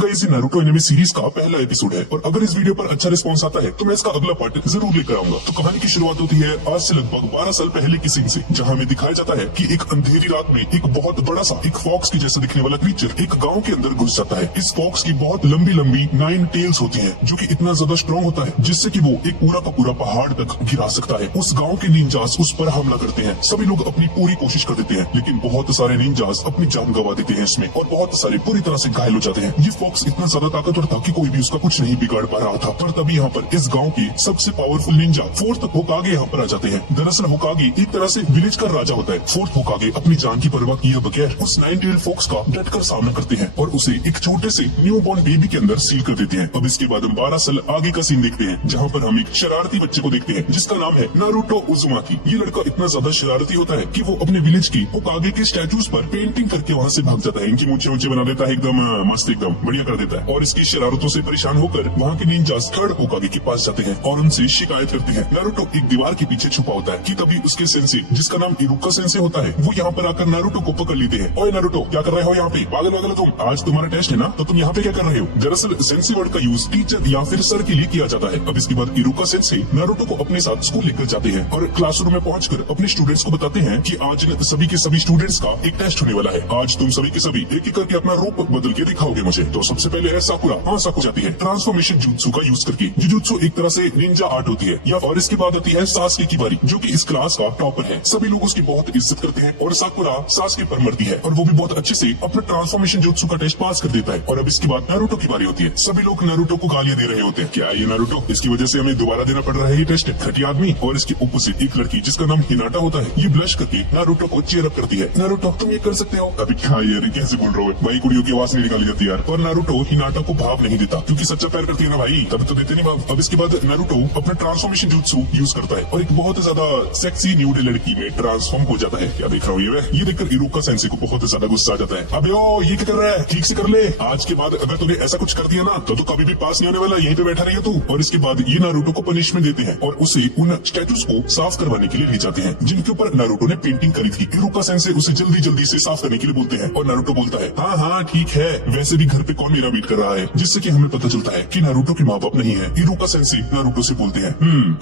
Guys, ये Naruto anime series का पहला एपिसोड है और अगर इस वीडियो पर अच्छा रिस्पांस आता है तो मैं इसका अगला पार्ट जरूर लेकर आऊंगा। तो कहानी की शुरुआत होती है आज से लगभग 12 साल पहले की सीन से, जहां हमें दिखाया जाता है कि एक अंधेरी रात में एक बहुत बड़ा सा एक फॉक्स के जैसा दिखने वाला क्रीचर एक गांव के अंदर घुस जाता है। इस फॉक्स की बहुत लंबी लंबी 9 टेल्स होती है जो कि इतना ज्यादा स्ट्रॉन्ग होता है जिससे कि वो एक पूरा का पूरा पहाड़ तक गिरा सकता है। उस गाँव के निंजास उस पर हमला करते हैं। सभी लोग अपनी पूरी कोशिश कर देते हैं लेकिन बहुत सारे निंजास अपनी जान गंवा देते हैं इसमें और बहुत सारे पूरी तरह से घायल हो जाते हैं। ये फॉक्स इतना ज्यादा ताकतवर था कि कोई भी उसका कुछ नहीं बिगाड़ पा रहा था। पर तभी यहाँ पर इस गांव के सबसे पावरफुल निंजा फोर्थ होकागे यहाँ पर आ जाते हैं। दरअसल होकागे एक तरह से विलेज का राजा होता है। फोर्थ होकागे अपनी जान की परवाह किए बगैर उस 9-टेल्ड फॉक्स का डटकर सामना करते हैं और उसे एक छोटे से न्यू बॉर्न बेबी के अंदर सील कर देते हैं। अब इसके बाद हम 12 साल आगे का सीन देखते हैं जहाँ पर हम एक शरारती बच्चे को देखते हैं जिसका नाम है नारुतो उजुमाकी। ये लड़का इतना ज्यादा शरारती होता है कि वो अपने विलेज की होकागे के स्टैचूज पर पेंटिंग करके वहाँ से भाग जाता है। इनकी मूंछें ऊंचे बना देता है, एकदम मस्त एकदम बढ़िया कर देता है और इसकी शरारतों से परेशान होकर वहाँ के निंजास थर्ड होकागे के पास जाते हैं और उनसे शिकायत करते हैं। नारुतो एक दीवार के पीछे छुपा होता है कि तभी उसके सेंसे जिसका नाम इरुका सेंसे होता है वो यहाँ पर आकर नारुतो को पकड़ लेते हैं। ओए नारुतो, क्या कर रहे हो यहाँ पे? पागल वागल तुम? आज तुम्हारा टेस्ट है ना, तो तुम यहाँ पे क्या कर रहे हो? दरअसल सेंसे वर्ड का यूज टीचर या फिर सर के लिए किया जाता है। अब इसके बाद इरुका सेंसे नारुतो को अपने साथ स्कूल लेकर जाते हैं और क्लासरूम में पहुंचकर अपने स्टूडेंट्स को बताते हैं कि आज सभी के सभी स्टूडेंट्स का एक टेस्ट होने वाला है। आज तुम सभी के सभी एक एक करके अपना रूप बदल के दिखाओगे मुझे। तो सबसे पहले है साकुरा। हाँ, साकुरा जाती है ट्रांसफॉर्मेशन जुत्सु का यूज करके। जुजुत्सु एक तरह से निंजा आर्ट होती है या और इसके बाद आती है सासके की बारी जो कि इस क्लास का टॉपर है। सभी लोग उसकी बहुत इज्जत करते हैं और साकुरा सासके पर मरती है और वो भी बहुत अच्छे से अपना ट्रांसफॉर्मेशन जुत्सु का टेस्ट पास कर देता है। और अब इसके बाद नारुतो की बारी होती है। सभी लोग नारुतो को गालियां दे रहे होते हैं। क्या ये नारुतो, इसकी वजह से हमें दोबारा देना पड़ रहा है ये टेस्ट? घटिया आदमी। और इसके ऑपोजिट एक लड़की जिसका नाम हिनाटा होता है, ये ब्लश करके नारुतो को चीयर अप करती है। नारुतो, तुम ये कर सकते हो। अभी क्या यार, कैसे बोल रहे हो भाई? कुड़ियों की आवाज नहीं निकाली जाती यार। और नारुतो हिनाटा को भाव नहीं देता क्योंकि सच्चा प्यार करती है ना भाई, तब तो देते नहीं भाव। अब इसके बाद नारुतो अपना ट्रांसफॉर्मेशन जुत्सु यूज करता है और एक बहुत ज्यादा सेक्सी न्यूड लड़की में ट्रांसफॉर्म हो जाता है। क्या देख रहा हूँ ये देखकर इरुका सेंसे को बहुत ज्यादा गुस्सा आ जाता है। अबे ओ, ये क्या कर रहा है? ठीक से कर ले। आज के बाद अगर तूने ऐसा कुछ कर दिया ना तो कभी भी पास नहीं होने वाला, यहीं पे बैठा रही है तू। और इसके बाद ये नारुतो को पनिशमेंट देते हैं और उसे उन स्टैचूज को साफ करवाने के लिए ले जाते हैं जिनके ऊपर नारुतो ने पेंटिंग करी थी। इरुका सेंसे उसे जल्दी जल्दी से साफ करने के लिए बोलते हैं और नारुतो बोलता है हाँ हाँ ठीक है, वैसे भी घर पे कौन मेरा वेट कर रहा है। जिससे कि हमें पता चलता है कि नारुतो के माँ बाप नहीं है। इरुका सेंसे नारुतो से बोलते हैं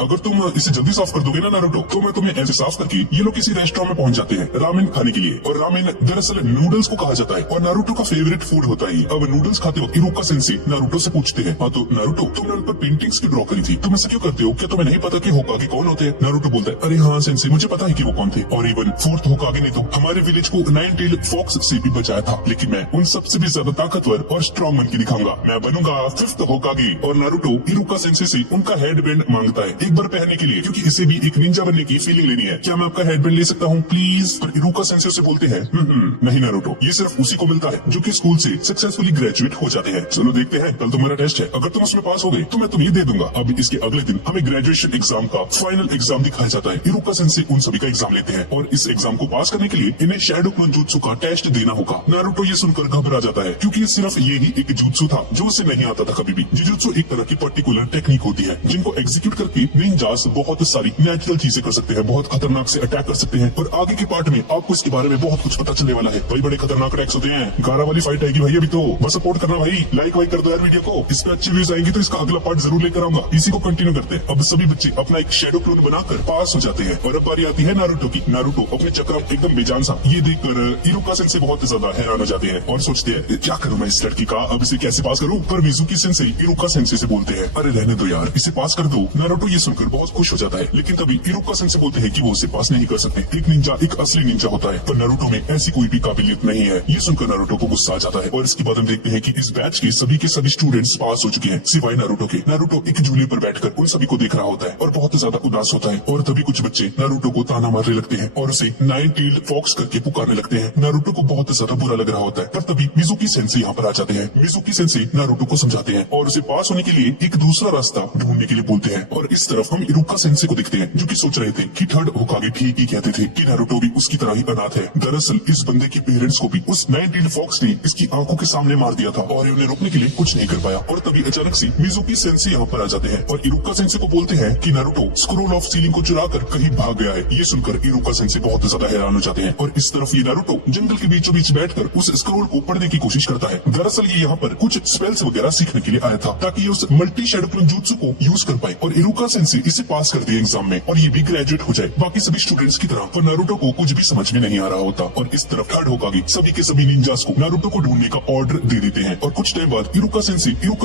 अगर तुम इसे जल्दी साफ कर दोगे ना नारुतो, तो मैं तुम्हें ऐसे साफ करके। ये लोग किसी रेस्टोरेंट में पहुंच जाते हैं रामेन खाने के लिए और रामेन दरअसल नूडल्स को कहा जाता है और नारुतो का फेवरेट फूड होता है। अब नूडल्स खाते वक्त इरुका सेंसे नारुतो से पूछते हैं हाँ तो नारुतो, तुमने उन पर पेंटिंग्स क्यों ड्रॉ करी थी? तुम ऐसा क्यों करते हो? क्या तुम्हें नहीं पता कि होकागे कौन होते हैं? नारुतो बोलता है अरे हाँ सेंसे, मुझे पता है कि वो कौन थे और इवन फोर्थ होकागे ने तो हमारे विलेज को 9-टेल्ड फॉक्स से भी बचाया था। लेकिन मैं उन सबसे भी ज्यादा ताकतवर और स्ट्रॉन्ग बन के दिखाऊंगा। मैं बनूंगा 5th होकागे। और नारुतो इरुका सेंसे से उनका हेडबैंड मांगता है एक बार पहनने के लिए क्योंकि इसे भी एक निंजा बनने की फीलिंग लेनी है। क्या मैं आपका हेडबैंड ले सकता हूँ प्लीज? पर इरुका सेंसे से बोलते हैं नहीं नारुतो, ये सिर्फ उसी को मिलता है जो कि स्कूल से सक्सेसफुली ग्रेजुएट हो जाते हैं। चलो देखते हैं, कल तुम्हारा टेस्ट है, अगर तुम उसमें पास हो गए तो मैं तुम्हें दे दूंगा। अब इसके अगले दिन हमें ग्रेजुएशन एग्जाम का फाइनल एग्जाम दिखाया जाता है। इरुका सेंसे उन सभी का एग्जाम लेते हैं और इस एग्जाम को पास करने के लिए इन्हें शैडो क्लोन जुत्सु का टेस्ट देना होगा। नारुतो ये सुनकर घबरा जाता है क्योंकि सिर्फ ये ही एक जुत्सु था जो उसे नहीं आता था कभी भी। जुजुत्सु एक तरह की पर्टिकुलर टेक्निक होती है जिनको एग्जीक्यूट करके निंजास बहुत सारी नेचुरल चीजें कर सकते हैं, बहुत खतरनाक से अटैक कर सकते हैं। और आगे के पार्ट में आपको इसके बारे में बहुत कुछ पता चलने वाला है। बड़े बड़े खतरनाक अटैक्स होते हैं। गारा वाली फाइट आएगी भाई अभी तो, बस सपोर्ट करना भाई, लाइक वाइक कर दो यार वीडियो को। इस पे अच्छी व्यूज आएंगी तो इसका अगला पार्ट जरूर लेकर आऊंगा। इसी को कंटिन्यू करते हैं। अब सभी बच्चे अपना एक शैडो क्लोन बनाकर पास हो जाते हैं और अब बारी आती है नारुतो की। नारुतो अपने चक्र एकदम बेजान सा ये देखकर इरुका सेंसे बहुत ज्यादा हैरान हो जाते हैं और सोचते हैं क्या करूं मैं इस लड़की का, अब इसे कैसे पास करूं? पर मिजुकी सेंसे इरुका सेंसे से बोलते हैं अरे रहने दो यार, इसे पास कर दो। नारुतो ये सुनकर बहुत खुश हो जाता है लेकिन तभी इरुका सेंसे बोलते हैं कि वो उसे पास नहीं कर सकते। एक निंजा एक असली निंजा होता है पर नारुतो में ऐसी कोई भी काबिलियत नहीं है। ये सुनकर नारुतो को गुस्सा आ जाता है और इसके बाद हम देखते हैं कि इस बैच के सभी स्टूडेंट्स पास हो चुके हैं सिवाय नारुतो के। नारुतो एक झूले पर बैठकर उन सभी को देख रहा होता है और बहुत ज्यादा उदास होता है और तभी कुछ बच्चे नारुतो को ताना मारने लगते हैं और उसे 9-टेल्ड फॉक्स करके पुकारने लगते हैं। नारुतो को बहुत ज्यादा बुरा लग रहा होता है पर तभी मिजुकी सेंसे यहाँ पर आ जाते हैं। मिजुकी सेंसे नारुतो को समझाते हैं और उसे पास होने के लिए एक दूसरा रास्ता ढूंढने के लिए बोलते हैं। और इस तरफ हम इरुका सेंसे को देखते हैं जो कि सोच रहे थे कि थर्ड होकागे ठीक ही कहते थे कि नारुतो भी उसकी तरह ही अनाथ है। दरअसल इस बंदे के पेरेंट्स को भी उस 9-टेल्ड फॉक्स ने इसकी आंखों के सामने मार दिया था और उन्हें रोकने के लिए कुछ नहीं कर पाया। और तभी अचानक से मिजुकी सेंसे यहाँ पर आ जाते हैं और इरुका सेंसे को बोलते हैं कि नारुतो स्क्रोल ऑफ सीलिंग को चुरा कर कहीं भाग गया है। ये सुनकर इरुका सेंसे बहुत ज्यादा हैरान हो जाते हैं और इस तरफ ये नारुतो जंगल के बीचों बीच बैठकर उस स्क्रोल को पढ़ने की कोशिश करता है। दरअसल और ये यहाँ पर कुछ स्पेल्स वगैरह सीखने के लिए आया था ताकि ये उस मल्टी शैडो क्लोन jutsu को यूज कर पाए और इरुका सेंसे इसे पास कर दिया एग्जाम में और ये भी ग्रेजुएट हो जाए बाकी सभी स्टूडेंट्स की तरह। पर नारुतो को कुछ भी समझ में नहीं आ रहा होता और इस तरफ थर्ड होकागे सभी के सभी निंजास को नारुतो को ढूंढने का ऑर्डर दे देते हैं और कुछ टाइम बाद इरुका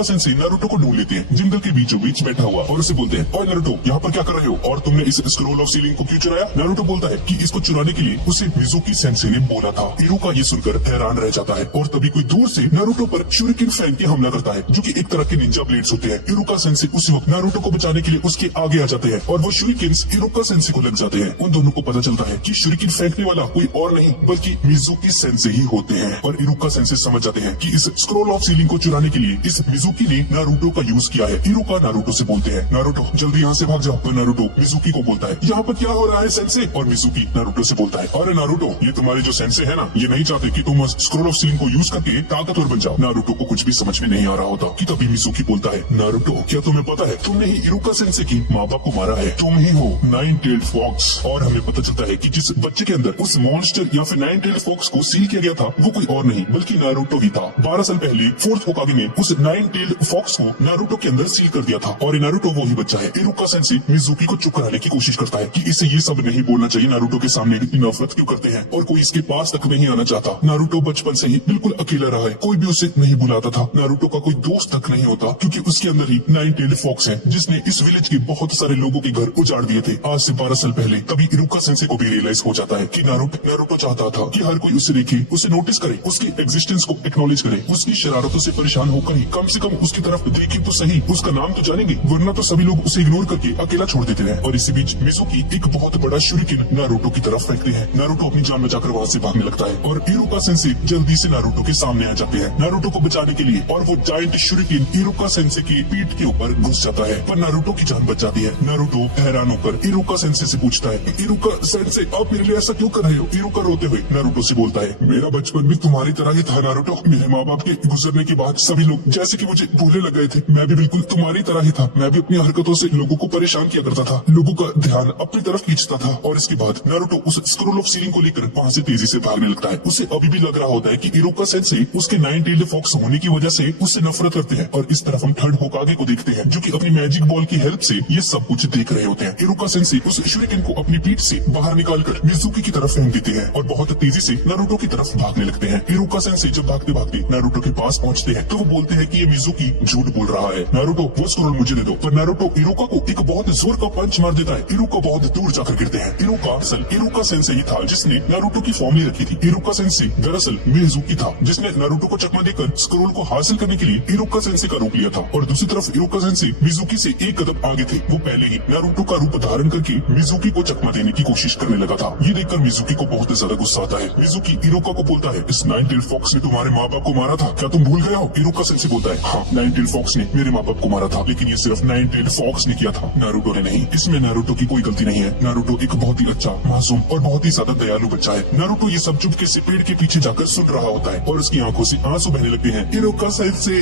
सेंसे नारुतो को ढूंढ लेते हैं जंगल के बीचों बीच बैठा हुआ और उसे बोलते हैं, और नारुतो यहाँ पर क्या कर रहे हो और तुमने इस स्क्रोल ऑफ सीलिंग को क्यों चुराया? नारुतो बोलता है कि इसको चुराने के लिए उसे मिजुकी सेंसे ने बोला था। इरुका ये सुनकर हैरान रह जाता है और तभी कोई दूर से नारुतो पर शूरिकेन फेंक के हमला करता है जो कि एक तरह के निंजा ब्लेड्स होते हैं। इरुका सेंसे उसी वक्त नारुतो को बचाने के लिए उसके आगे आ जाते हैं और वो शूरिकेन्स इरुका सेंसे को लग जाते हैं। उन दोनों को पता चलता है कि शूरिकेन फेंकने वाला कोई और नहीं बल्कि मिजुकी सेंसे ही होते हैं और इरुका सेंसे समझ जाते हैं कि इस स्क्रोल ऑफ सीलिंग को चुराने के लिए इस मिजुकी ने नारुतो का यूज किया है। इरुका नारुतो से बोलते हैं, नारुतो जल्दी यहाँ से भाग जाओ। पर नारुतो मिजुकी को बोलता है, यहाँ पर क्या हो रहा है सेंसे? और मिजुकी नारुतो से बोलता है, अरे नारुतो ये तुम्हारे जो सेंसे है ना ये नहीं चाहते कि तुम स्क्रोल ऑफ सीलिंग को यूज करके ताकतवर बन जाओ। नारुतो को कुछ भी समझ में नहीं आ रहा होता कि तभी मिजुकी बोलता है, नारुतो क्या तुम्हें पता है तुमने ही इरुका सेंसे की माँ बाप को मारा है, तुम ही हो नाइन टेल्ड फॉक्स। और हमें पता चलता है कि जिस बच्चे के अंदर उस मॉन्स्टर या फिर नाइन टेल्ड फॉक्स को सील किया गया था वो कोई और नहीं बल्कि नारुतो ही था। 12 साल पहले फोर्थ होकागे ने उस नाइन टेल्ड फॉक्स को नारुतो के अंदर सील कर दिया था और नारुतो वो ही बच्चा है। इरुका सेंसे मिजुकी को चुप कराने की कोशिश करता है कि इसे ये सब नहीं बोलना चाहिए, नारुतो के सामने इतनी नफरत क्यों करते हैं और कोई इसके पास तक नहीं आना चाहता। नारुतो बचपन से ही बिल्कुल अकेला रहा है, कोई भी उसे नहीं बुलाता था। नारुतो का कोई दोस्त तक नहीं होता क्योंकि उसके अंदर ही नाइन टेल्ड फॉक्स है जिसने इस विलेज के बहुत सारे लोगों के घर उजाड़ दिए थे आज से 12 साल पहले। तभी इरुका सेंसे को भी रियलाइज हो जाता है कि नारुतो चाहता था कि हर कोई उसे देखे, उसे नोटिस करे, उसकी एग्जिस्टेंस को एक्नॉलेज करे, उसकी शरारतों से परेशान होकर ही कम से कम उसकी तरफ देखे तो सही, उसका नाम तो जानेंगे, वरना तो सभी लोग उसे इग्नोर करके अकेला छोड़ देते हैं। और इसी बीच मिजुकी एक बहुत बड़ा शूरिकेन नारुतो की तरफ फेंकते हैं। नारुतो अपनी जान बचाकर वहाँ से भागने लगता है और इरुका सेंसे जल्दी से नारुतो के सामने आ जाते हैं नारुतो को बचाने के लिए और वो जायंट शूरिकेन इरुका सेंसे की पीठ के ऊपर घुस जाता है पर नारुतो की जान बच जाती है। नारुतो हैरान होकर इरुका सेंसे से पूछता है, इरुका सेंसे आप मेरे लिए ऐसा क्यों कर रहे हो? इरुका रोते हुए नारुतो से बोलता है, मेरा बचपन भी तुम्हारी तरह ही था नारुतो। मेरे माँ बाप के गुजरने के बाद सभी लोग जैसे कि मुझे भूलने लग गए थे, मैं भी बिल्कुल तुम्हारी तरह ही था। मैं भी अपनी हरकतों से लोगों को परेशान किया करता था, लोगों का ध्यान अपनी तरफ खींचता था। और इसके बाद नारुतो उस स्क्रोल ऑफ सीलिंग को लेकर वहाँ से तेजी से भागने लगता है। उसे अभी भी लग रहा होता है कि इरुका सेंसे उसके नाइन टेल्ड फॉक्स होने की वजह से उससे नफरत करते हैं। और इस तरफ हम थर्ड होकागे को देखते हैं जो कि अपनी मैजिक बॉल की हेल्प से ये सब कुछ देख रहे होते हैं। इरुका सेंसे उस शूरिकेन को अपनी पीठ से बाहर निकालकर मिजुकी की तरफ फेंक देते हैं और बहुत तेजी से नारुतो की तरफ भागने लगते हैं। इरुका सेंसे जब भागते भागते नारुतो के पास पहुंचते हैं तो वो बोलते हैं कि ये मिजुकी झूठ बोल रहा है, नारुतो वो स्क्रोल मुझे दे दो। पर नारुतो इरुका को एक बहुत जोर का पंच मार देता है। इरुका बहुत दूर जाकर गिरते हैं। इरुका सेंसे ही था जिसने नारुतो की फॉर्म ले रखी थी। इरुका सेंसे दरअसल मिजुकी था जिसने नारुतो को चकमा देकर स्क्रोल को हासिल करने के लिए इरुका सेंसे का रूप लिया था। और दूसरी तरफ इरुका सेंसे मिजुकी से एक कदम आगे थे, वो पहले ही नारुतो का रूप धारण करके मिजुकी को चकमा देने की कोशिश करने लगा था। ये देखकर मिजुकी को बहुत ज्यादा गुस्सा आता है। मिजुकी इरुका को बोलता है, इस नाइन टेल्ड फॉक्स ने तुम्हारे माँ बाप को मारा था, क्या तुम भूल गए हो? इरुका सेंसे बोलता है, हाँ नाइन टेल्ड फॉक्स ने मेरे माँ बाप को मारा था, लेकिन ये सिर्फ नाइन टेल्ड फॉक्स ने किया था, नारुतो ने नहीं। इसमें नारुतो की कोई गलती नहीं है। नारुतो एक बहुत ही अच्छा, मासूम और बहुत ही ज्यादा दयालु बच्चा है। नारुतो ये सब चुपके से पेड़ के पीछे जाकर सुन रहा होता है और उसकी आंखों से आंसू बहने लगते हैं। इरुका सेंसे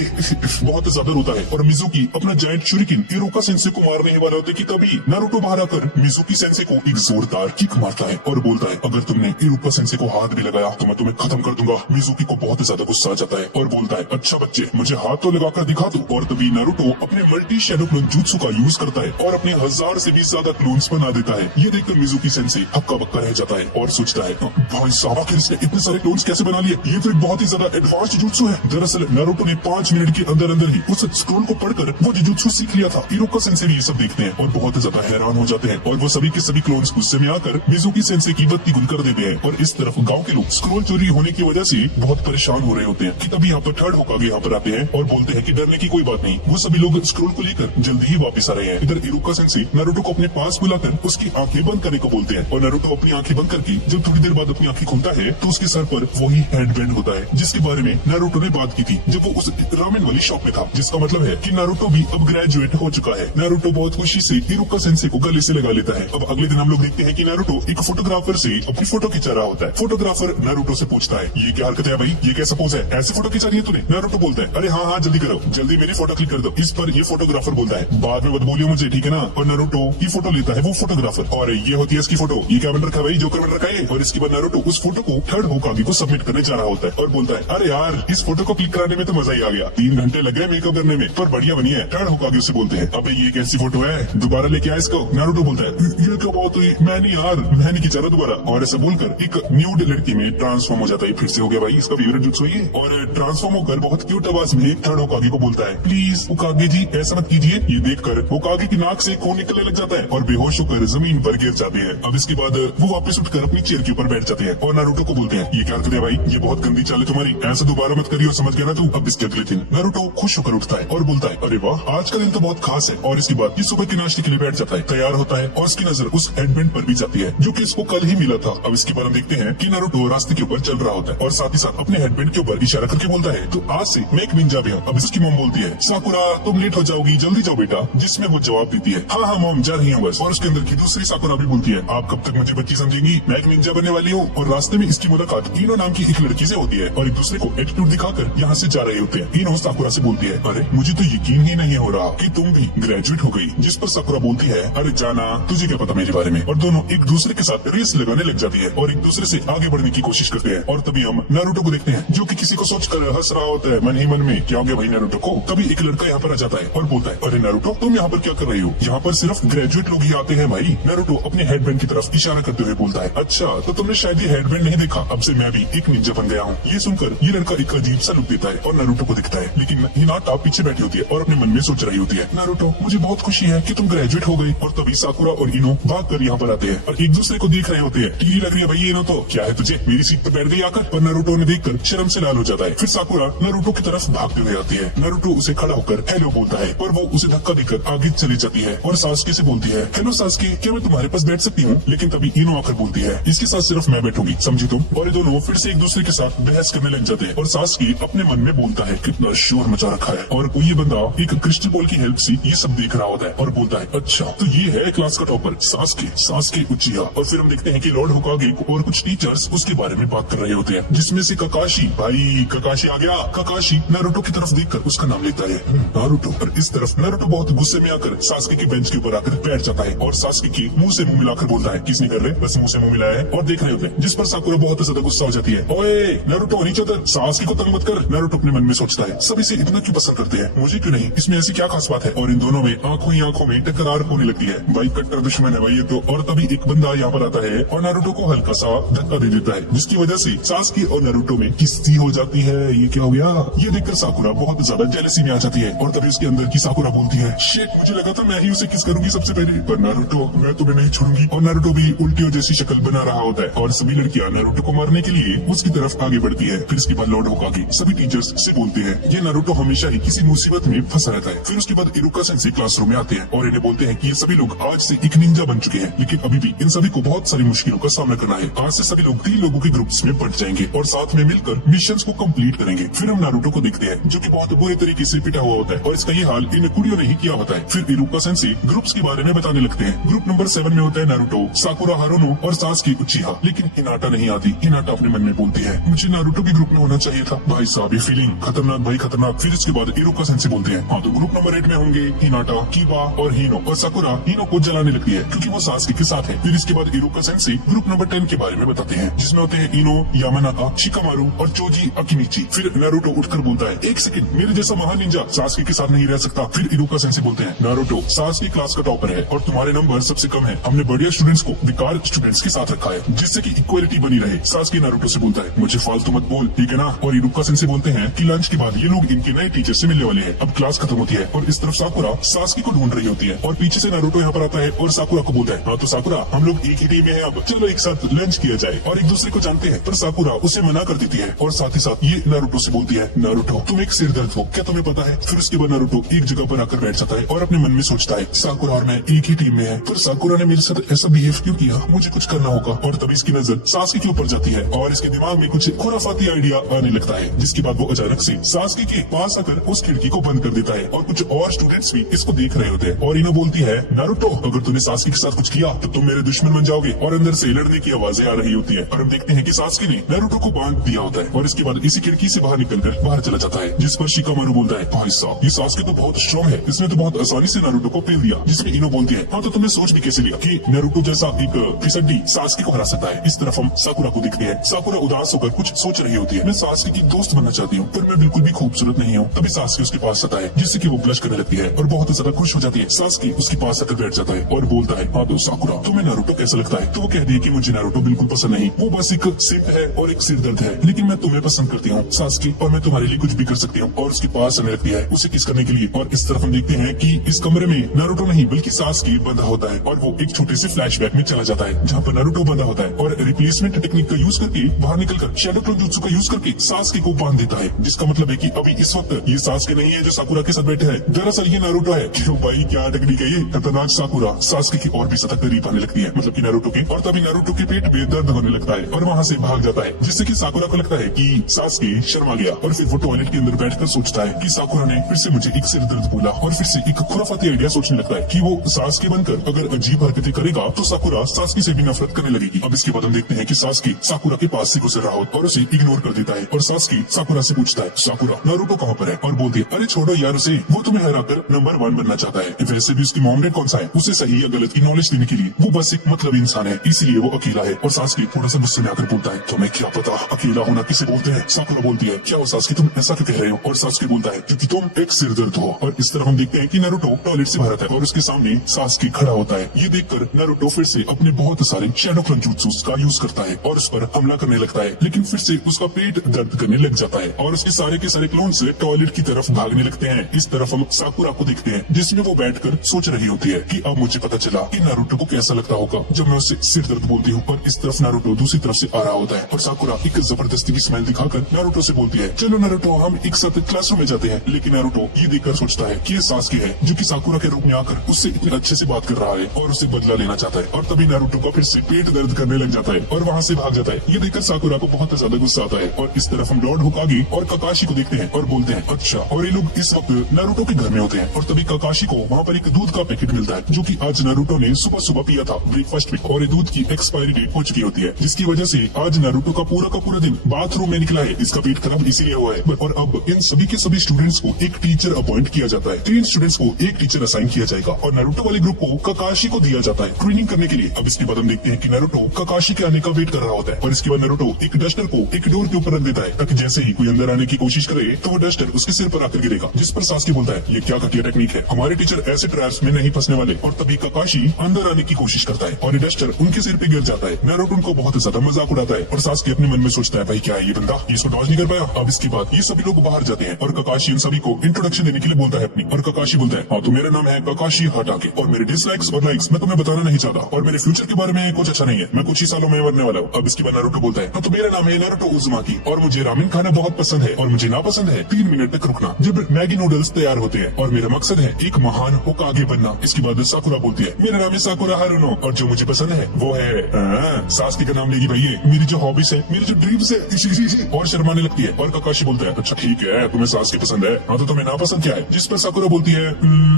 बहुत ज्यादा रोता है और मिजुकी अपना जायंट शूरिकेन इरुका सेंसे को मारने वाला होता है कि तभी नारुतो बाहर आकर मिजुकी सेंसे को एक जोरदार किक मारता है और बोलता है, अगर तुमने इरुका सेंसे को हाथ भी लगाया तो मैं तुम्हें खत्म कर दूंगा। मिजुकी को बहुत ज्यादा गुस्सा आ जाता है और बोलता है, अच्छा बच्चे मुझे हाथ तो लगाकर दिखा दो। और तभी नारुतो अपने मल्टी शैडो क्लोन jutsu का यूज करता है और अपने 1000 से भी ज्यादा क्लोन्स बना देता है। ये देखकर मिजुकी सेंसे हक्का बक्का रह जाता है और सोचता है, भाई साहब आखिर इसने इतने सारे क्लोन्स कैसे बना लिए? ये तो एक बहुत ही ज्यादा एडवांस्ड jutsu है। दरअसल नारुतो ने 5 मिनट के अंदर अंदर ही उस स्क्रोल को पढ़कर वो jutsu सीख लिया था। इरुका सेंसे भी ये सब देखते हैं और बहुत ज्यादा हैरान हो जाते हैं और वो सभी के सभी क्लोन्स गुस्से में आकर मिजुकी सेंसे की बत्ती गुल कर देते हैं। और इस तरफ गांव के लोग स्क्रोल चोरी होने की वजह से बहुत परेशान हो रहे होते हैं कि तभी यहाँ पर थर्ड होकागे यहाँ पर आते हैं और बोलते हैं कि डरने की कोई बात नहीं, वो सभी लोग स्क्रोल को लेकर जल्दी ही वापस आ रहे हैं। इधर इरुका सेंसे नारुतो को अपने पास बुलाकर उसकी आंखें बंद करने को बोलते हैं और नारुतो अपनी आंखें बंद करके जब थोड़ी देर बाद अपनी आंखें खुलता है तो उसके सर पर वही हैंडबैंड होता है जिसके बारे में नारुतो ने बात की थी जब वो उस रामेन वाली शॉप में था, जिसका मतलब है कि नारुतो भी अब ग्रेजुएट हो चुका है। नारुतो बहुत खुशी से इरुका सेंसे को गले से लगा लेता है। अब अगले दिन हम लोग देखते हैं कि नारुतो एक फोटोग्राफर से अपनी फोटो खिंचा रहा होता है। फोटोग्राफर नारुतो से पूछता है, ये क्या हरकत है भाई, ये कैसा पोज है, ऐसे फोटो खिंचा रही है तूने? नारुतो बोलता है, अरे हाँ हाँ जल्दी करो, जल्दी मेरी फोटो क्लिक कर दो। इस पर ये फोटोग्राफर बोलता है, बाद में मत बोलियो मुझे, ठीक है ना? और नारुतो की फोटो लेता है वो फोटोग्राफर और ये होती है इसकी फोटो। ये क्या बन रखा है भाई, जोकर बन रखा है। और इसके बाद नारुतो उस फोटो को थर्ड होकागे को सबमिट करने जा रहा होता है और बोलता है, अरे यार इस इस फोटो को क्लिक कराने में तो मजा ही आ गया। 3 घंटे लगे मेकअप करने में, पर बढ़िया बनी है। टर्न होकर उसे बोलते हैं, अबे ये कैसी फोटो है, दोबारा लेके आए इसको। नारुतो बोलता है, ये क्या बात हुई, मैं नहीं यार, मैं नहीं खिंचा रहा दोबारा। और ऐसा बोलकर एक न्यूड लड़की में ट्रांसफॉर्म हो जाता है। फिर से हो गया भाई इसका फेवरेट जुत्सु ये। और ट्रांसफॉर्म होकर बहुत क्यूट आवाज में थर्ड होकागे को बोलता है, प्लीज होकागे जी ऐसा मत कीजिए। ये देखकर होकागे की नाक से खून निकलने लग जाता है और बेहोश होकर जमीन पर गिर जाते हैं। अब इसके बाद वो वापस उठकर अपनी चेयर के ऊपर बैठ जाते हैं और नारुतो को बोलते हैं, ये क्या कर दिया भाई, ये बहुत गंदी चाल है तुम्हारी, ऐसा दोबारा मत करियो, समझ गया ना तू। अब इसके अगले दिन नारुतो खुश होकर उठता है और बोलता है, अरे वाह आज का दिन तो बहुत खास है। और इसके बाद ये सुबह के नाश्ते के लिए बैठ जाता है, तैयार होता है और उसकी नजर उस हेडबैंड पर भी जाती है जो कि इसको कल ही मिला था। अब इसके बाद हम देखते हैं कि नारुतो रास्ते के ऊपर चल रहा होता है और साथ ही साथ अपने हेडबैंड के ऊपर इशारा करके बोलता है, तो आज से मैं एक निंजा भी हूँ। अब इसकी मॉम बोलती है, साकुरा तुम लेट हो जाओगी, जल्दी जाओ बेटा। जिसमें वो जवाब देती है, हाँ हाँ मॉम जा रही हूँ बस। और उसके अंदर की दूसरी साकुरा भी बोलती है, आप कब तक मुझे बच्ची समझेंगी, मैं एक निंजा बनने वाली हूँ। और रास्ते में इसकी मुलाकात इनो नाम की एक लड़की से होती है और एक दूसरे को एटीट्यूड दिखाकर यहाँ से जा रहे होते हैं। इनो साकुरा से बोलती है, अरे मुझे तो यकीन ही नहीं हो रहा कि तुम भी ग्रेजुएट हो गई। जिस पर साकुरा बोलती है, अरे जाना तुझे क्या पता मेरे बारे में। और दोनों एक दूसरे के साथ रेस लगाने लग जाती है और एक दूसरे से आगे बढ़ने की कोशिश करते हैं। और तभी हम नारुतो को देखते हैं जो कि किसी को सोचकर हंस रहा होता है मन ही मन में, क्या हो गया भाई नारुतो को। तभी एक लड़का यहाँ पर आ जाता है और बोलता है, अरे नारुतो तुम यहाँ पर क्या कर रही हो, यहाँ पर सिर्फ ग्रेजुएट लोग ही आते हैं भाई। नारुतो अपने हेडबैंड की तरफ इशारा करते हुए बोलता है, अच्छा तो तुमने शायद ये हेडबैंड नहीं देखा, अब से मैं भी एक निंजा बन गया हूँ। ये सुनकर ये लड़का एक अजीब सा लुक देता है और नारुतो को दिखता है, लेकिन हिनाटा पीछे बैठी होती है और अपने मन में सोच रही होती है, नारुतो मुझे बहुत खुशी है कि तुम ग्रेजुएट हो गई। और तभी साकुरा और इनो भाग कर यहाँ पर आते हैं और एक दूसरे को देख रहे होते हैं। टीली लग रही है भाई इनो तो, क्या है तुझे, मेरी सीट पर बैठ गई आकर। पर नारुतो ने देखकर शर्म से लाल हो जाता है। फिर साकुरा नारुतो की तरफ भागते हुए आती है। नारुतो उसे खड़ा होकर हेलो बोलता है पर वो उसे धक्का देकर आगे चली जाती है और सासुके से बोलती है, हेलो सासुके क्या मैं तुम्हारे पास बैठ सकती हूँ। लेकिन तभी इनो आकर बोलती है, इसके साथ सिर्फ मैं बैठूंगी समझी तुम। और ये दोनों फिर से एक दूसरे के साथ बहस करने लग जाते हैं और सासुके अपने मन में बोलता है, कितना शोर मचा रखा है। और ये बंदा एक क्रिस्टल बॉल की हेल्प से ये सब देख रहा होता है और बोलता है, अच्छा तो ये है क्लास का टॉपर सासुके उचिया। और फिर हम देखते हैं कि लॉर्ड होकागे और कुछ टीचर्स उसके बारे में बात कर रहे होते हैं, जिसमें से ककाशी, भाई ककाशी आ गया। ककाशी नारुतो की तरफ देखकर उसका नाम लेता है नारुतो। और इस तरफ नारुतो बहुत गुस्से में आकर सासुके की बेंच के ऊपर आकर बैठ जाता है और सासुके की मुंह से मुंह मिलाकर बोलता है, किस नहीं कर रहे, बस मुंह से मुंह मिलाया है और देख रहे होते हैं। जिस पर साकुरा बहुत ज्यादा गुस्सा हो जाती है, ओए नारुतो नीचे उतर, सासुके को तंग मत कर। नारुतो अपने मन में सोचता है, सभी से इतना क्यों पसंद करते हैं, मुझे क्यों नहीं, इसमें ऐसी क्या खास बात है। और इन दोनों में आंखों ही आंखों में टकरार होने लगती है। भाई कट्टर दुश्मन है भाई ये तो। और तभी एक बंदा यहाँ पर आता है और नारुतो को हल्का सा धक्का दे देता है, जिसकी वजह से सासुके और नारुतो में किस्ती हो जाती है। ये क्या हो गया, ये देखकर साकुरा बहुत ज्यादा जेलसी में आ जाती है। और तभी उसके अंदर की साकुरा बोलती है, शिट मुझे लगा था मैं ही उसे किस करूंगी सबसे पहले, पर नारुतो मैं तुम्हें नहीं छोड़ूंगी। और नारुतो भी उल्टियों जैसी शक्ल बना रहा होता है और सभी लड़कियां नारुतो को मारने के लिए उसकी तरफ आगे बढ़ती है। फिर इसके बाद लॉर्ड होकागे सभी टीचर्स से बोलते हैं, ये नारुतो हमेशा ही किसी मुसीबत में फंसा रहता है। फिर उसके बाद इरुका सेंसेई क्लासरूम में आते हैं और इन्हें बोलते हैं कि ये सभी लोग आज से एक निंजा बन चुके हैं, लेकिन अभी भी इन सभी को बहुत सारी मुश्किलों का सामना करना है। आज से सभी लोग 3 लोगों के ग्रुप्स में बंट जाएंगे और साथ में मिलकर मिशंस को कंप्लीट करेंगे। फिर हम नारुतो को देखते हैं जो कि बहुत बुरे तरीके से पिटा हुआ होता है और इसका ये हाल इन कुड़ियों ने ही किया होता है। फिर इरुका सेंसेई ग्रुप्स के बारे में बताने लगते हैं। ग्रुप नंबर 7 में होता है नारुतो, साकुरा हारुनो और सासुके उचिहा। लेकिन हिनाटा नहीं आती। हिनाटा अपने मन में बोलती है, मुझे नारुतो के ग्रुप में होना चाहिए था। भाई साहब ये फीलिंग खतरनाक भाई खतरनाक। फिर इसके बाद इरुका सेंसेई बोलते हैं, हाँ तो ग्रुप नंबर 8 में होंगे हिनाटा, कीपा और हीनो। और साकुरा हीनो को जलाने लगती है क्योंकि वो सासुके के साथ है। फिर इसके बाद इरुका सेंसेई ग्रुप नंबर 10 के बारे में बताते हैं, जिसमें होते हैं इनो, यामानाका, शिकामारू और चोजी अकिमिची। फिर नारुतो उठकर बोलता है, एक सेकंड, मेरे जैसा महान निंजा सासुके के साथ नहीं रह सकता। फिर इरुका सेंसेई बोलते हैं, नारुतो सासुके क्लास का टॉपर है और तुम्हारे नंबर सबसे कम है। हमने बढ़िया स्टूडेंट्स को बेकार स्टूडेंट्स के साथ रखा है जिससे कि इक्वालिटी बनी रहे। सासुके नारुतो से बोलता है, मुझे फालतू मत बोल ठीक है ना। और इरुका सेंसेई बोलते हैं कि लंच के बाद ये लोग इनके नए टीचर से मिलने वाले हैं। अब क्लास खत्म होती है और इस तरफ साकुरा सासुके को ढूंढ रही होती है और पीछे से नारुतो यहाँ पर आता है और साकुरा को बोलता है, हाँ तो साकुरा हम लोग एक ही टीम में हैं, अब चलो एक साथ लंच किया जाए। और एक दूसरे को जानते हैं पर साकुरा उसे मना कर देती है और साथ ही साथ ये नारुतो से बोलती है, नारुतो तुम एक सिरदर्द हो, क्या तुम्हें पता है। फिर उसके बाद नारुतो एक जगह पर आकर बैठ जाता है और अपने मन में सोचता है, साकुरा और मैं एक ही टीम में है, पर साकुरा ने मेरे साथ ऐसा बिहेव क्यों किया, मुझे कुछ करना होगा। और तभी इसकी नजर सासुके के ऊपर जाती है और इसके दिमाग में कुछ खुराफाती आइडिया आने लगता है, जिसके बाद वो अचानक से सासुके के पास आकर उस खिड़की को बंद कर देता है और कुछ और स्टूडेंट्स भी इसको देख रहे होते हैं। और इनो बोलती है, नारुतो अगर तूने सासुके के साथ कुछ किया तो तुम मेरे दुश्मन बन जाओगे। और अंदर से लड़ने की आवाजें आ रही होती है और हम देखते हैं कि सासुके ने नारुतो को बांध दिया होता है और इसके बाद इसी खिड़की से बाहर निकलकर बाहर चला जाता है। जिस पर शिकामारू बोलता है, भाई साहब ये सासुके तो बहुत स्ट्रॉन्ग है, इसने तो बहुत आसानी से नारुतो को पेल दिया। जिसमें इनो बोलती है, हाँ तो तुमने सोच भी कैसे लिया कि नारुतो जैसा एक फिसड्डी सासुके को हरा सकता है। इस तरफ हम साकुरा को देखते हैं। साकुरा उदास होकर कुछ सोच रही होती है। मैं सासुके की दोस्त बनना चाहती हूँ, पर मैं बिल्कुल भी खूबसूरत नहीं हूँ। तभी सास्की उसके पास आता है, जिससे कि वो ब्लश करने लगती है और बहुत ज्यादा खुश हो जाती है। सास्की उसके पास आकर बैठ जाता है और बोलता है, हाँ दोस्त साकुरा, तुम्हें नारुतो कैसा लगता है? तो वो कहती है कि मुझे नारुतो बिल्कुल पसंद नहीं, वो बस एक सिंप है और एक सिरदर्द है, लेकिन मैं तुम्हें पसंद करती हूँ सास्की, और मैं तुम्हारे लिए कुछ भी कर सकती हूँ। और उसके पास आने लगती है उसे किस करने के लिए। और इस तरफ हम देखते हैं कि इस कमरे में नारुतो नहीं बल्कि सास्की बंधा होता है और वो एक छोटे से फ्लैशबैक में चला जाता है जहाँ पर नारुतो बंधा होता है और रिप्लेसमेंट टेक्निक का यूज करके बाहर निकलकर शैडो क्लोन jutsu का यूज करके सास्की को बांध देता है, जिसका मतलब है कि अभी इस वक्त ये सास्की नहीं है जो साकुरा के साथ बैठे हैं, दरअसल ये नारुतो है। क्यों भाई, क्या टेक्निक है ये? खतरनाक साकुरा सास्की की और भी ज्यादा करीब आने लगती है, मतलब कि नारुतो के, और तभी नारुतो के पेट में दर्द होने लगता है और वहाँ से भाग जाता है, जिससे कि साकुरा को लगता है कि सास्की शर्मा गया। और फिर वो टॉयलेट के अंदर बैठकर सोचता है कि साकुरा ने फिर से मुझे एक सिर दर्द बोला और फिर से एक खुराफाती आइडिया सोचने लगता है कि वो सास्की बनकर अगर अजीब हरकतें करेगा तो साकुरा सास्की से भी नफरत करने लगेगी। अब इसके बाद हम देखते हैं कि सास्की साकुरा के पास से गुजर रहा होता है और उसे इग्नोर कर देता है और सास्की साकुरा से पूछता है, साकुरा नारुतो कहाँ पर है? और बोलती है, अरे छोड़ो यार उसे, वो तुम्हें हराकर नंबर 1 बनना चाहता है। वैसे भी उसकी मॉम डैड कौन सा है उसे सही या गलत की नॉलेज देने के लिए, वो बस एक मतलब इंसान है, इसीलिए वो अकेला है। और सास्की थोड़ा सा गुस्से में आकर बोलता है, तुम्हें क्या पता अकेला होना किसे बोलते हैं? साकुरा बोलती है, क्या हो सास्की, तुम ऐसा क्यों कह रहे हो? और सास्की बोलता है, क्योंकि तुम एक सिरदर्द हो। और इस तरफ हम देखते हैं कि नारुतो टॉयलेट से बाहर आता है और उसके सामने सास्की खड़ा होता है। ये देखकर नारुतो फिर से अपने बहुत सारे शैडो क्लोन jutsus का यूज करता है और उस पर हमला करने लगता है, लेकिन फिर से उसका पेट दर्द करने लग जाता है और उसके सारे के सारे क्लोन से टॉयलेट की तरफ भागने लगते हैं। इस तरफ हम साकुरा को देखते हैं जिसमें वो बैठकर सोच रही होती है कि अब मुझे पता चला कि नारुतो को कैसा लगता होगा जब मैं उससे सिर दर्द बोलती हूँ। और इस तरफ नारुतो दूसरी तरफ से आ रहा होता है और साकुरा एक जबरदस्ती की स्माइल दिखाकर नारुतो से बोलती है, चलो नारुतो हम एक साथ क्लासरूम में जाते हैं। लेकिन नारुतो ये देखकर सोचता है कि ये सास्की है जो कि साकुरा के रूप में आकर उससे इतने अच्छे से बात कर रहा है और उसे बदला लेना चाहता है। और तभी नारुतो का फिर से पेट दर्द करने लग जाता है और वहाँ से भाग जाता है। ये देखकर साकुरा को बहुत ज्यादा गुस्सा आता है। और इस तरफ हम लॉर्ड होकागे और काकाशी को देखते हैं और बोलते हैं, अच्छा। और ये लोग इस वक्त नारुतो के घर में होते हैं और तभी काकाशी को वहाँ पर एक दूध का पैकेट मिलता है जो कि आज नारुतो ने सुबह सुबह पिया था ब्रेकफास्ट में, और ये दूध की एक्सपायरी डेट हो चुकी होती है, जिसकी वजह से आज नारुतो का पूरा दिन बाथरूम में निकला है। इसका पेट खराब इसीलिए हुआ है। और अब इन सभी के सभी स्टूडेंट्स को एक टीचर अपॉइंट किया जाता है। 3 स्टूडेंट्स को एक टीचर असाइन किया जाएगा और नारुतो वाले ग्रुप को काकाशी को दिया जाता है ट्रेनिंग करने के लिए। अब इसके बाद हम देखते हैं कि नारुतो काकाशी के आने का वेट कर रहा होता है और इसके बाद नारुतो एक डस्टर को एक डोर के ऊपर रख देता है ताकि जैसे ही कोई अंदर आने की कोशिश करे तो वो डस्टर उसके सिर पर आकर गिरेगा, जिस पर सास्की बोलता है, ये क्या घटिया टेक्निक है, हमारे टीचर ऐसे ट्रैप्स में नहीं फंसने वाले। और तभी काकाशी अंदर आने की कोशिश करता है और ये डस्टर उनके सिर पे गिर जाता है। नारुतो उनको बहुत ज्यादा मजाक उड़ाता है और सास्की अपने मन में सोचता है, भाई क्या है ये बंदा, ये इसको डॉज नहीं कर पाया। अब इसके बाद ये सभी लोग बाहर जाते हैं और काकाशी इन सभी को इंट्रोडक्शन देने के लिए बोलता है अपनी। और काकाशी बोलता है, हाँ तो मेरा नाम है काकाशी हटाके और मेरे डिसलाइक्स और लाइक्स मैं तुम्हें बताना नहीं चाहता और मेरे फ्यूचर के बारे में कुछ अच्छा नहीं है, मैं कुछ ही सालों में मरने वाला हूँ। अब इसके बाद नारुतो बोलता है, हाँ तो मेरा नाम है नारुतो उज़ुमाकी और मुझे रामेन खाना बहुत पसंद है और मुझे नापसंद है 3 मिनट तक रुकना जब मैगी नूडल्स तैयार होते हैं और मेरा मकसद है एक महान होकागे बनना। इसके बाद साकुरा बोलती है, मेरा नाम है साकुरा हारुनो और जो मुझे पसंद है वो है सास्की का नाम लेगी भाई, ये मेरी जो हॉबीज है, मेरी जो ड्रीम्स है। और शर्माने लगती है और काकाशी बोलता है, अच्छा ठीक है तुम्हें सास्की पसंद है, हाँ तो तुम्हें नापसंद क्या है? जिस पर साकुरा बोलती है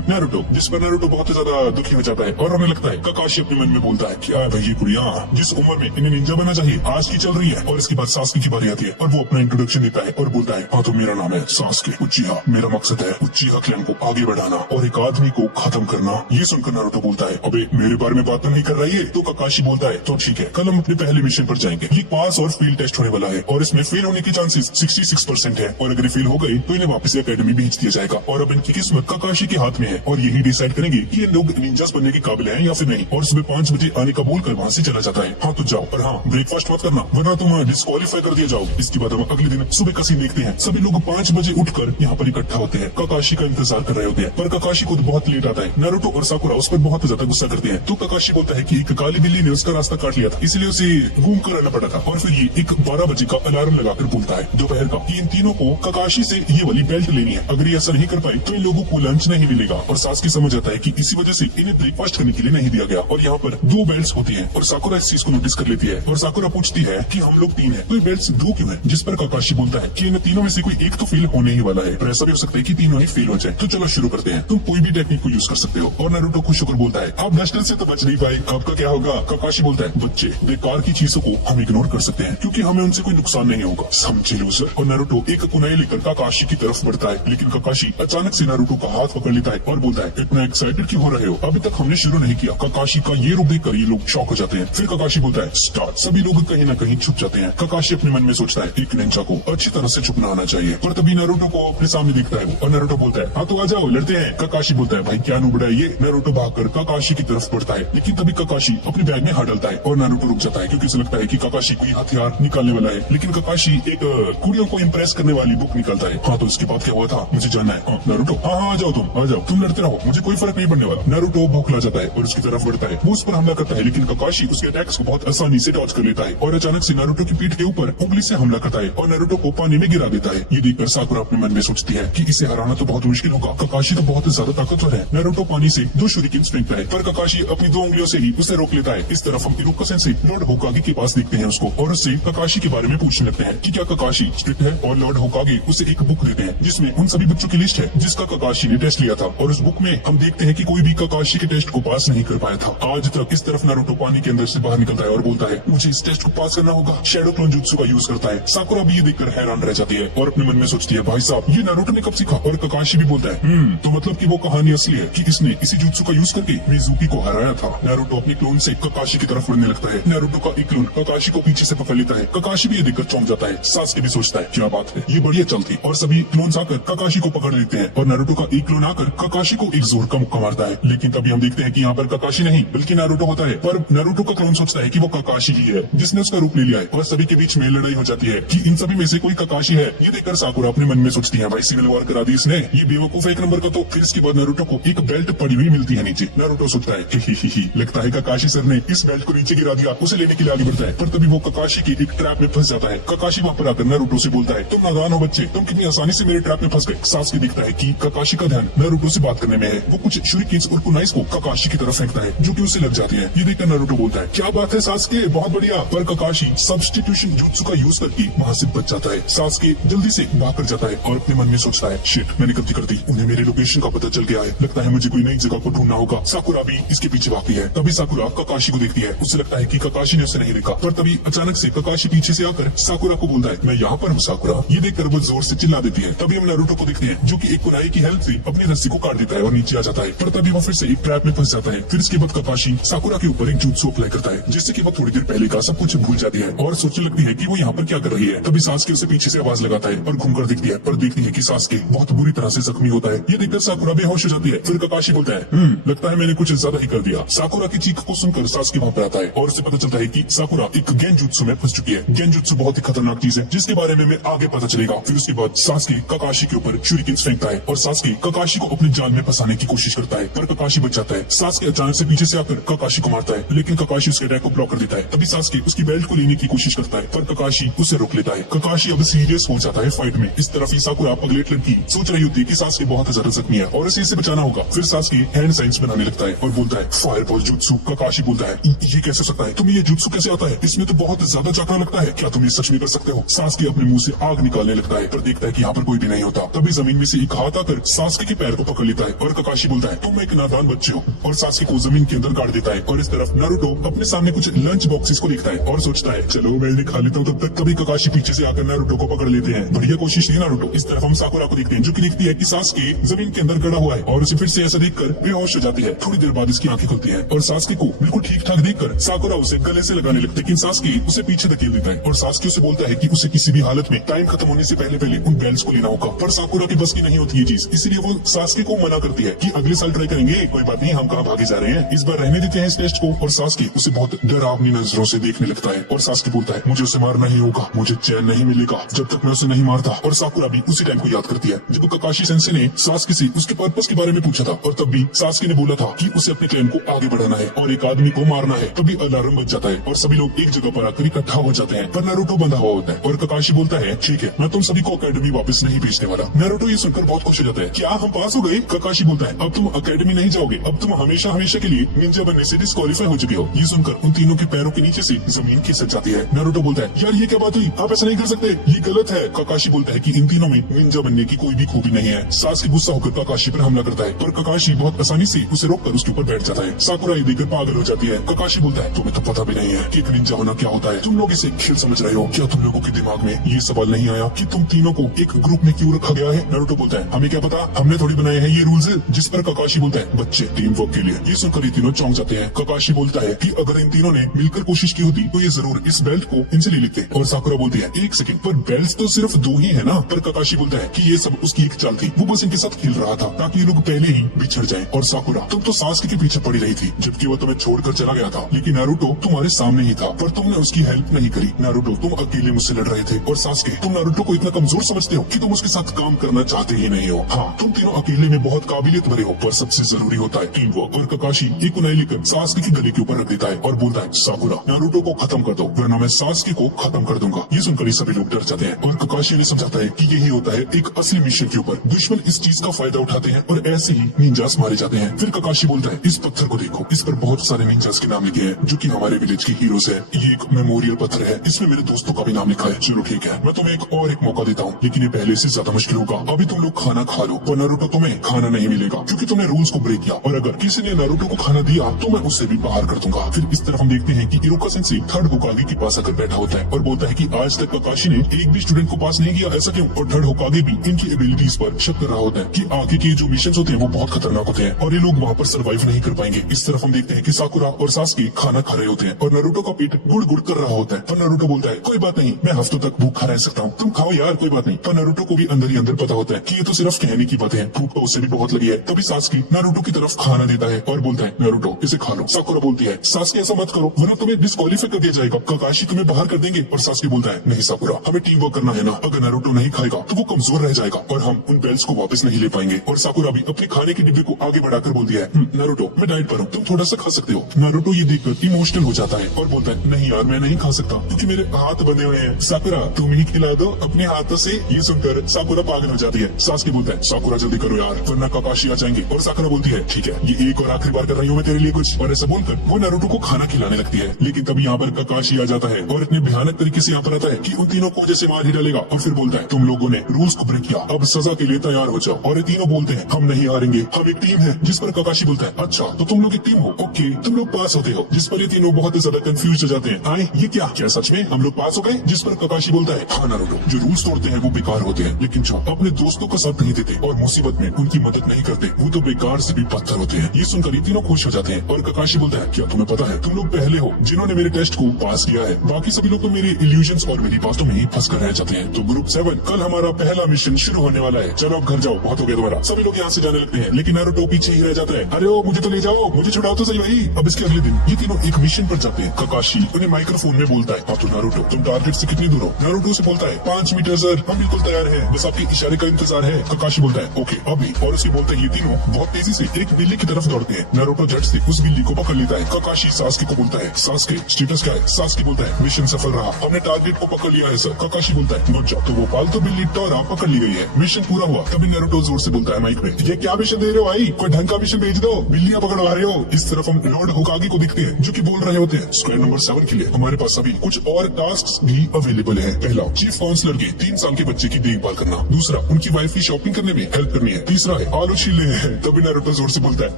नारुतो, जिस पर नारुतो बहुत ज्यादा दुखी हो जाता है और रोने लगता है। काकाशी अपने मन में बोलता है, क्या है भाई ये कुड़िया, जिस उम्र में इन्हें निंजा बनना चाहिए आज की चल रही है। और इसके बाद सास्की की बारी आती है और वो अपना इंट्रोडक्शन देता है और बोलता है, हाँ तो मेरा नाम है सास्की उचिहा, मेरा मकसद है उचिहा क्लैन को आगे बढ़ाना और एक आदमी को खत्म करना। ये सुनकर नारुतो बोलता है, अबे मेरे बारे में बात तो नहीं कर रही है? तो काकाशी बोलता है, तो ठीक है कल हम अपने पहले मिशन पर जाएंगे, ये पास और फील्ड टेस्ट होने वाला है और इसमें फेल होने के चांसेस 66% है और अगर फेल हो गए तो इन्हें वापस एकेडमी भेज दिया जाएगा और अब इनकी किस्मत काकाशी के हाथ में है और यही डिसाइड करेंगे कि ये लोग निंजास बनने के काबिल हैं या फिर नहीं। और सुबह 5 बजे आने का बोलकर वहाँ से चला जाता है। हाँ तो जाओ और हाँ ब्रेकफास्ट मत करना वरना तुम डिस्क्वालीफाई कर दिया जाओ। इसके बाद हम अगले दिन सुबह का सीन देखते हैं। सभी लोग 5 बजे उठकर यहाँ पर इकट्ठा होते हैं, काकाशी का इंतजार कर रहे होते हैं पर काकाशी खुद बहुत लेट आता है। नारुतो और साकुरा उस पर बहुत ज्यादा गुस्सा करते हैं तो काकाशी बोलता है कि एक काली बिल्ली ने उसका रास्ता काट लिया था इसलिए उसे घूम कर आना पड़ा था। और फिर ये एक 12 बजे का अलार्म लगाकर बोलता है दोपहर का कि इन तीनों को काकाशी से ये वाली बेल्ट लेनी है, अगर ये ऐसा नहीं कर पाए तो इन लोगों को लंच नहीं मिलेगा। और सास्की समझ आता है कि इसी वजह से इन्हें ब्रेकफास्ट करने के लिए नहीं दिया गया और यहाँ पर 2 बेल्ट्स होती हैं और साकुरा इस चीज को नोटिस कर लेती है और साकुरा पूछती है कि हम लोग 3 हैं तो ये बेल्ट्स 2 क्यों है? जिस पर काकाशी बोलता है कि इन तीनों में से कोई एक तो फेल होने ही वाला है पर ऐसा भी हो सकता है कि तीनों ही फेल हो जाए। तो चलो शुरू करते हैं, तुम कोई भी टेक्निक को यूज कर सकते हो। और नारुतो खुश होकर बोलता है, आप डस्टर से तो बच नहीं पाए, आपका क्या होगा? काकाशी बोलता है, बच्चे बेकार की चीजों को हम इग्नोर कर सकते हैं क्योंकि हमें उनसे कोई नुकसान नहीं होगा, समझे लूजर। और नारुतो एक कुनाई लेकर काकाशी की तरफ बढ़ता है लेकिन काकाशी अचानक से नारुतो का हाथ पकड़ लेता है और बोलता है, इतना एक्साइटेड क्यों हो रहे हो, अभी तक हमने शुरू नहीं किया। काकाशी का ये रूप देखकर ये लोग शॉक हो जाते हैं। फिर काकाशी बोलता है, स्टार्ट। सभी लोग कहीं ना कहीं छुप जाते हैं। काकाशी अपने मन में सोचता है, एक निंजा को अच्छी तरह से छुपना आना चाहिए। पर तभी नारुतो को अपने सामने दिखता है वो, और नारुतो बोलता है हाँ तो आ जाओ लड़ते हैं। काकाशी बोलता है भाई क्या नुबड़ा है ये। नारुतो भागकर काकाशी की तरफ बढ़ता है, लेकिन तभी काकाशी अपने बैग में हाथ डालता है और नारुतो रुक जाता है क्योंकि उसे लगता है कि काकाशी कोई हथियार निकालने वाला है। लेकिन काकाशी एक कुड़ियों को इम्प्रेस करने वाली बुक निकालता है। हाँ तो इसके बाद क्या हुआ था मुझे जानना है। नारुतो हाँ हाँ आ जाओ तुम लड़ते रहो, मुझे कोई फर्क नहीं पड़ने वाला। नारुतो बौखला जाता है और उसकी तरफ बढ़ता है, वो उस पर हमला करता है, लेकिन काकाशी उसके अटैक्स को बहुत आसानी से डॉज कर लेता है और अचानक से नारुतो की पीठ के ऊपर उंगली से हमला करता है और नारुतो को पानी में गिरा देता है। ये देखकर साकुरा अपने मन में सोचती है कि इसे हराना तो बहुत मुश्किल होगा, काकाशी तो बहुत ज्यादा ताकतवर है। नारुतो पानी से 2 शूरिकेन्स फेंकता है, पर काकाशी अपनी 2 उंगलियों से ही उसे रोक लेता है। इस तरफ हम इरुका सेंसेई लॉर्ड होकागे के पास देखते हैं उसको और उससे काकाशी के बारे में पूछने लगते हैं कि क्या काकाशी स्ट्रिक्ट है, और लॉर्ड होकागे उसे एक बुक देते हैं जिसमें उन सभी बच्चों की लिस्ट है जिसका काकाशी ने टेस्ट लिया था। और उस बुक में हम देखते हैं कि कोई भी काकाशी के टेस्ट को पास नहीं कर पाया था आज तक। इस तरफ नारुतो पानी के अंदर से बाहर निकलता है और बोलता है मुझे इस टेस्ट को पास करना होगा। शैडो क्लोन जुत्सु का यूज करता है। साकुरा भी ये देखकर हैरान रह जाती है और अपने मन में सोचती है भाई साहब ये नारुतो ने कब सीखा। और काकाशी भी बोलता है तो मतलब कि वो कहानी असली है कि इसने इसी जुत्सु का यूज करके मिजुकी को हराया था। नारुतो अपनी क्लोन से काकाशी की तरफ बढ़ने लगता है। नारुतो का एक क्लोन काकाशी को पीछे से पकड़ लेता है। काकाशी भी ये देखकर चौंक जाता है। सासके भी सोचता है क्या बात है, ये बढ़िया चलती। और सभी क्लोन्स आकर काकाशी को पकड़ लेते हैं और नारुतो का एक क्लोन आकर काकाशी को एक जोर का मुक्का मारता है। लेकिन तभी हम देखते हैं कि यहाँ पर काकाशी नहीं बल्कि नारुतो होता है। पर नारुतो का क्लोन सोचता है कि वो काकाशी ही है जिसने उसका रूप ले लिया है और सभी के बीच में लड़ाई हो जाती है कि इन सभी में से कोई काकाशी है। ये देखकर साकुरा अपने मन में सोचती है भाई सिविल वॉर करा दी इसने, ये बेवकूफ एक नंबर का। तो फिर इसके बाद नारुतो को एक बेल्ट पड़ी हुई मिलती है नीचे। नारुतो सोचता है ही लगता है काकाशी सर ने इस बेल्ट को नीचे गिरा दिया। उसे लेने के लिए आगे बढ़ता है पर तभी वो काकाशी की एक ट्रैप में फंस जाता है। काकाशी वहाँ पर आकर नारुतो से बोलता है तुम नादान हो बच्चे, तुम कितनी आसानी से मेरे ट्रैप में फंस गए। सासके दिखता है कि काकाशी का ध्यान नारुतो से बात करने में है। वो कुछ शूरिकेन्स और कुनाइस को काकाशी की तरफ फेंकता है जो कि उसे लग जाती है। ये देखकर नारुतो बोलता है क्या बात है सासके, बहुत बढ़िया। पर काकाशी सब्स्टिट्यूशन जुत्सु का यूज करके वहाँ से बच जाता है। सासके जल्दी से भाग कर जाता है और अपने मन में सोचता है शिट मैंने गलती कर दी, उन्हें मेरे लोकेशन का पता चल गया है, लगता है मुझे कोई नई जगह को ढूंढना होगा। साकुरा भी इसके पीछे भागती है। तभी साकुरा काकाशी को देखती है। उसे लगता है कि काकाशी ने उसे नहीं देखा, पर तभी अचानक से काकाशी पीछे से आकर साकुरा को बोलता है मैं यहाँ पर हूँ साकुरा। ये देखकर वो जोर से चिल्ला देती है। तभी हम नारुतो को देखते हैं जो कि एक कुनाई की हेल्प से अपनी रस्सी को काट देता है और नीचे आ जाता है। पर तभी वो फिर से एक ट्रैप में फंस जाता है। फिर इसके बाद काकाशी साकुरा के ऊपर एक जुत्सु अप्लाई करता है जिससे कि वो थोड़ी देर पहले का सब कुछ भूल जाती है और सोचने लगती है कि वो यहाँ पर क्या कर रही है। तभी सासके उसे पीछे से आवाज लगाता है और घूमकर देखती है, पर देखती है कि सासके बहुत बुरी तरह से जख्मी होता है। ये देखकर साकुरा बेहोश हो जाती है। फिर काकाशी बोलता है लगता है मैंने कुछ ज्यादा ही कर दिया। साकुरा की चीख को सुनकर सासके वहाँ पर आता है और उसे पता चलता है कि साकुरा एक गेंजुत्सु में फंस चुकी है। गेंजुत्सु बहुत ही खतरनाक चीज है जिसके बारे में आगे पता चलेगा। फिर उसके बाद सासके काकाशी के ऊपर शूरिकेन्स फेंकता है और सासके काकाशी को अपनी जान में फंसाने की कोशिश करता है, पर काकाशी बच जाता है। सासके अचानक से पीछे से आकर काकाशी को मारता है, लेकिन काकाशी उसके अटैक को ब्लॉक कर देता है। तभी सासके उसकी बेल्ट को लेने की कोशिश करता है, पर काकाशी उसे रोक लेता है। काकाशी अब सीरियस हो जाता है फाइट में। इस तरफ साकुरा पगलेट लड़की सोच रही होती है कि सासके बहुत ज्यादा जख्मी है और इसे बचाना होगा। फिर सासके हैंड साइंस बनाने लगता है और बोलता है फायरबॉल जुत्सु। काकाशी बोलता है ये कैसे हो सकता है, तुम्हें ये जुत्सु कैसे आता है, इसमें तो बहुत ज्यादा चाकरा लगता है, क्या तुम ये सच में कर सकते हो। सासके अपने मुंह से आग निकालने लगता है पर देखता है कि यहाँ पर कोई भी नहीं होता। तभी जमीन में से एक हाथ आकर सासके के पैर को पकड़ लेता है और काकाशी बोलता है तुम एक नादान बच्चे हो और सासके को जमीन के अंदर गाड़ देता है। और इस तरफ नारुतो अपने सामने कुछ लंच बॉक्सेस को देखता है और सोचता है चलो मैं इन्हें खा लेता हूँ तब तक। कभी काकाशी पीछे से आकर नारुतो को पकड़ लेते हैं। बढ़िया कोशिश नहीं नारुतो। इस तरफ हम साकुरा को देखते हैं जो कि देखती है कि सासके जमीन के अंदर गड़ा हुआ है और उसे फिर से ऐसा देखकर बेहोश हो जाती है। थोड़ी देर बाद इसकी आंखें खुलती है और सासके को बिल्कुल ठीक ठाक देखकर साकुरा उसे गले से लगाने लगती है, लेकिन सासके उसे पीछे धकेल देता है और सासके उसे बोलता है कि उसे किसी भी हालत में टाइम खत्म होने से पहले पहले उन बेल्स को लेना होगा। पर साकुरा की बस की नहीं होती ये चीज, इसलिए वो सासके को मना करती है कि अगले साल ट्राई करेंगे, कोई बात नहीं, हम कहाँ भागे जा रहे हैं, इस बार रहने देते हैं इस टेस्ट को। और सासके उसे बहुत डरावनी नजरों से देखने लगता है और सासके बोलता है मुझे उसे मारना ही होगा, मुझे चैन नहीं मिलेगा जब तक मैं उसे नहीं मारता। और साकुरा भी उसी टाइम को याद करती है जब काकाशी सेंसे ने सासके से उसके पर्पस के बारे में पूछा था और तब भी सासके ने बोला था कि उसे अपने क्लेम को आगे बढ़ाना है और एक आदमी को मारना है। तभी अलार्म बज जाता है और सभी लोग एक जगह पर आकर इकट्ठा हो जाते हैं, पर नारुतो बंधा हुआ होता है और काकाशी बोलता है ठीक है मैं तुम सभी को अकेडमी वापस नहीं भेजने वाला। नारुतो ये सुनकर बहुत खुश हो जाता है, क्या हम पास हो गए। काकाशी बोलता है अब तुम अकेडमी नहीं जाओगे, अब तुम हमेशा हमेशा के लिए निंजा बनने से डिस्क्वालीफाई हो चुके हो। ये सुनकर उन तीनों के पैरों के नीचे से जमीन खिसक जाती है। नारुतो बोलता है यार ये क्या बात हुई, आप ऐसा नहीं कर सकते, ये गलत है। काकाशी बोलता है कि इन तीनों में निंजा बनने की कोई भी खूबी नहीं है। सासके गुस्सा होकर काकाशी पर हमला करता है पर काकाशी बहुत आसानी से उसे रोककर उसके ऊपर बैठ जाता है। साकुरा ये देखकर पागल हो जाती है। काकाशी बोलता है तुम्हें तो पता भी नहीं है कि एक निंजा होना क्या होता है, तुम लोग इसे खेल समझ रहे हो, क्या तुम लोगों के दिमाग में ये सवाल नहीं आया कि तुम तीनों को एक ग्रुप में क्यों रखा गया है। नारुतो बोलता है हमें क्या पता, हमने थोड़ी बनाए हैं ये रूल्स। जिस पर काकाशी बोलता है बच्चे टीम वर्क के लिए। ये सुनकर ये तीनों चौंक जाते हैं। काकाशी बोलता है कि अगर इन तीनों ने मिलकर कोशिश की होती तो ये जरूर इस बेल्ट को इनसे ले लेते। और साकुरा बोलती है एक एक सेकंड, पर बेल्स तो सिर्फ 2 ही है ना। पर ककाशी बोलता है कि ये सब उसकी एक चाल थी, वो बस इनके साथ खेल रहा था ताकि ये लोग पहले ही बिछड़ जाएं। और साकुरा, तुम तो सास्के के पीछे पड़ी रही थी जबकि वो तुम्हें छोड़कर चला गया था, लेकिन नारुतो तुम्हारे सामने ही था पर तुमने उसकी हेल्प नहीं करी। नारुतो, तुम अकेले मुझसे लड़ रहे थे, और सास्के, तुम नारुतो को इतना कमजोर समझते हो कि तुम उसके साथ काम करना चाहते ही नहीं हो। हाँ, तुम तीनों अकेले में बहुत काबिलियत भरे हो, पर सबसे जरूरी होता है टीम वर्क। और ककाशी एक उनाई लेकर सास्के की गले के ऊपर रख देता है और बोलता है, साकुरा, नारुतो को खत्म कर दो वरना मैं सास्के को खत्म कर दूंगा। ये सुनकर सभी लोग डर जाते हैं और ककाशी ने समझाता है कि यही होता है एक असली मिशन के ऊपर। दुश्मन इस चीज का फायदा उठाते हैं और ऐसे ही निंजास मारे जाते हैं। फिर ककाशी बोलता है, इस पत्थर को देखो, इस पर बहुत सारे निंजास के नाम लिखे हैं जो कि हमारे विलेज के हीरोज हैं। ये एक मेमोरियल पत्थर है, इसमें मेरे दोस्तों का भी नाम लिखा है। चलो ठीक है, मैं तुम्हें एक मौका देता हूँ, लेकिन ये पहले से ज्यादा मुश्किल होगा। अभी तुम लोग खाना खा लो, पर नारुतो तुम्हें खाना नहीं मिलेगा क्योंकि तुमने रूल्स को ब्रेक किया, और अगर किसी ने नारुतो को खाना दिया तो मैं उससे भी बाहर कर दूंगा। फिर इस तरफ हम देखते हैं कि इरुका सेंसेई थर्ड होकागे के पास आकर बैठा होता है और बोलता है कि आज तक ककाशी ने एक भी स्टूडेंट को पास नहीं किया, ऐसा क्यों? और थर्ड होकागे भी इनकी एबिलिटीज पर शक कर रहा होता है कि आगे के जो मिशन होते हैं वो बहुत खतरनाक होते हैं और ये लोग वहाँ पर सर्वाइव नहीं कर पाएंगे। इस तरफ हम देखते हैं कि साकुरा और सास्के खाना खा रहे होते हैं और नारुतो का पेट गुड़ गुड़ कर रहा होता है। पर नारुतो बोलता है, कोई बात नहीं, मैं हफ्तों तक भूखा रह सकता हूँ, तुम खाओ यार, कोई बात नहीं। पर नारुतो को भी अंदर ही अंदर पता होता है कि ये तो सिर्फ कहने की बातें हैं, भूख तो उससे भी बहुत लगी है। तभी सास्के नारुतो की तरफ खाना देता है और बोलता है, नारुतो इसे खा लो। साकुरा बोलती है, सास्के ऐसा मत करो वरना तुम्हें डिस्क्वालीफाई कर दिया जाएगा, ककाशी तुम्हें बाहर कर देंगे। और सास्के बोलता है, नहीं साकुरा, हमें टीम वर्क करना है ना, अगर नारुतो नहीं खाएगा तो वो कमजोर रह जाएगा और हम उन बेल्स को वापस नहीं ले पाएंगे। और साकुरा भी अपने खाने के डिब्बे को आगे बढ़ाकर बोलती है, नारुतो मैं डाइट पर हूँ, तुम थोड़ा सा खा सकते हो। नारुतो ये देखकर इमोशनल हो जाता है और बोलता है, नहीं यार मैं नहीं खा सकता क्योंकि मेरे हाथ बंधे हुए हैं। साकुरा तुम ही खिला दो अपने हाथों से। ये सुनकर साकुरा पागल हो जाती है। सास्के बोलता है, साकुरा जल्दी करो यार वरना ककाशी आ जाएंगे। और साकुरा बोलती है, ठीक है, ये एक और आखिरी बार कर रही हूँ मैं तेरे लिए कुछ। और ऐसा बोलकर वो नारुतो को खाना खिलाने लगती है, लेकिन तभी यहाँ पर ककाशी आ जाता है और इतने भयानक तरीके से यहाँ पर आता है कि उन तीनों को जैसे मार ही डालेगा। और फिर बोलता है, तुम लोगों ने रूल्स को ब्रेक किया, अब सजा के लिए तैयार हो जाओ। और ये तीनों बोलते हैं, हम नहीं हारेंगे, हम एक टीम है। जिस पर ककाशी बोलता है, अच्छा तो तुम लोग एक टीम हो, ओके तुम लोग पास होते हो। जिस पर ये तीनों बहुत ज्यादा कंफ्यूज हो जाते हैं, आए ये क्या सच में हम लोग पास हो गए? जिस पर ककाशी बोलता है, हाँ नारुतो, जो रूल्स तोड़ते हैं वो बेकार होते हैं, लेकिन जो अपने दोस्तों का साथ नहीं देते और मुसीबत में उनकी मदद नहीं करते वो तो बेकार से भी पत्थर होते हैं। ये सुनकर ये तीनों खुश हो जाते हैं और ककाशी बोलता है, क्या तुम्हें पता है तुम लोग पहले हो जिन्होंने मेरे टेस्ट को पास किया है, बाकी सभी लोग तो मेरे इल्यूजन्स और मेरी बातों में ही फंस कर रह जाते हैं। तो ग्रुप 7 कल हमारा पहला मिशन शुरू होने वाला है, चलो अब घर जाओ, बहुत हो गया तुम्हारा। सभी लोग यहाँ से जाने लगते हैं, लेकिन नारुतो पीछे ही रह जाता है। अरे ओ मुझे तो ले जाओ, मुझे छुड़ाओ तो सही भाई। अब इसके अगले दिन ये तीनों एक मिशन पर जाते हैं। ककाशी उन्हें माइक्रोफोन में बोलता है, हाँ तो नारुतो तुम टारगेट से कितनी दूर हो? नारुतो से बोलता है, 5 मीटर सर, हम बिल्कुल तैयार हैं, बस आपके इशारे का इंतजार है। ककाशी बोलता है, ओके अभी। और उसके बोलते हैं ये तीनों बहुत तेजी से एक बिल्ली की तरफ दौड़ते हैं। नारुतो झट से उस बिल्ली को पकड़ लेता है। ककाशी सास्के को बोलता है, सास्के स्टेटस क्या है? सास्के बोलता है, मिशन सफल रहा, हमने टारगेट को पकड़ लिया है सर। ककाशी बोलता है, गुड जॉब। तो वो पालतू बिल्ली टोरा पकड़ ली गई है, मिशन पूरा हुआ। तभी नारुतो जोर से बोलता है माइक में, ये क्या मिशन दे रहे हो भाई, कोई ढंग का मिशन भेज दो, बिल्लियां पकड़वा रहे हो। इस तरफ हम लॉर्ड होकागे को दिखते हैं जो कि बोल रहे होते हैं, स्क्वाड नंबर 7 के लिए हमारे पास अभी कुछ और टास्क भी अवेलेबल है। पहला, चीफ काउंसलर के 3 साल के बच्चे की देखभाल करना। दूसरा, उनकी वाइफ की शॉपिंग करने में हेल्प करनी है। तीसरा है आलू छीलने है। तभी नारुतो जोर से बोलता है,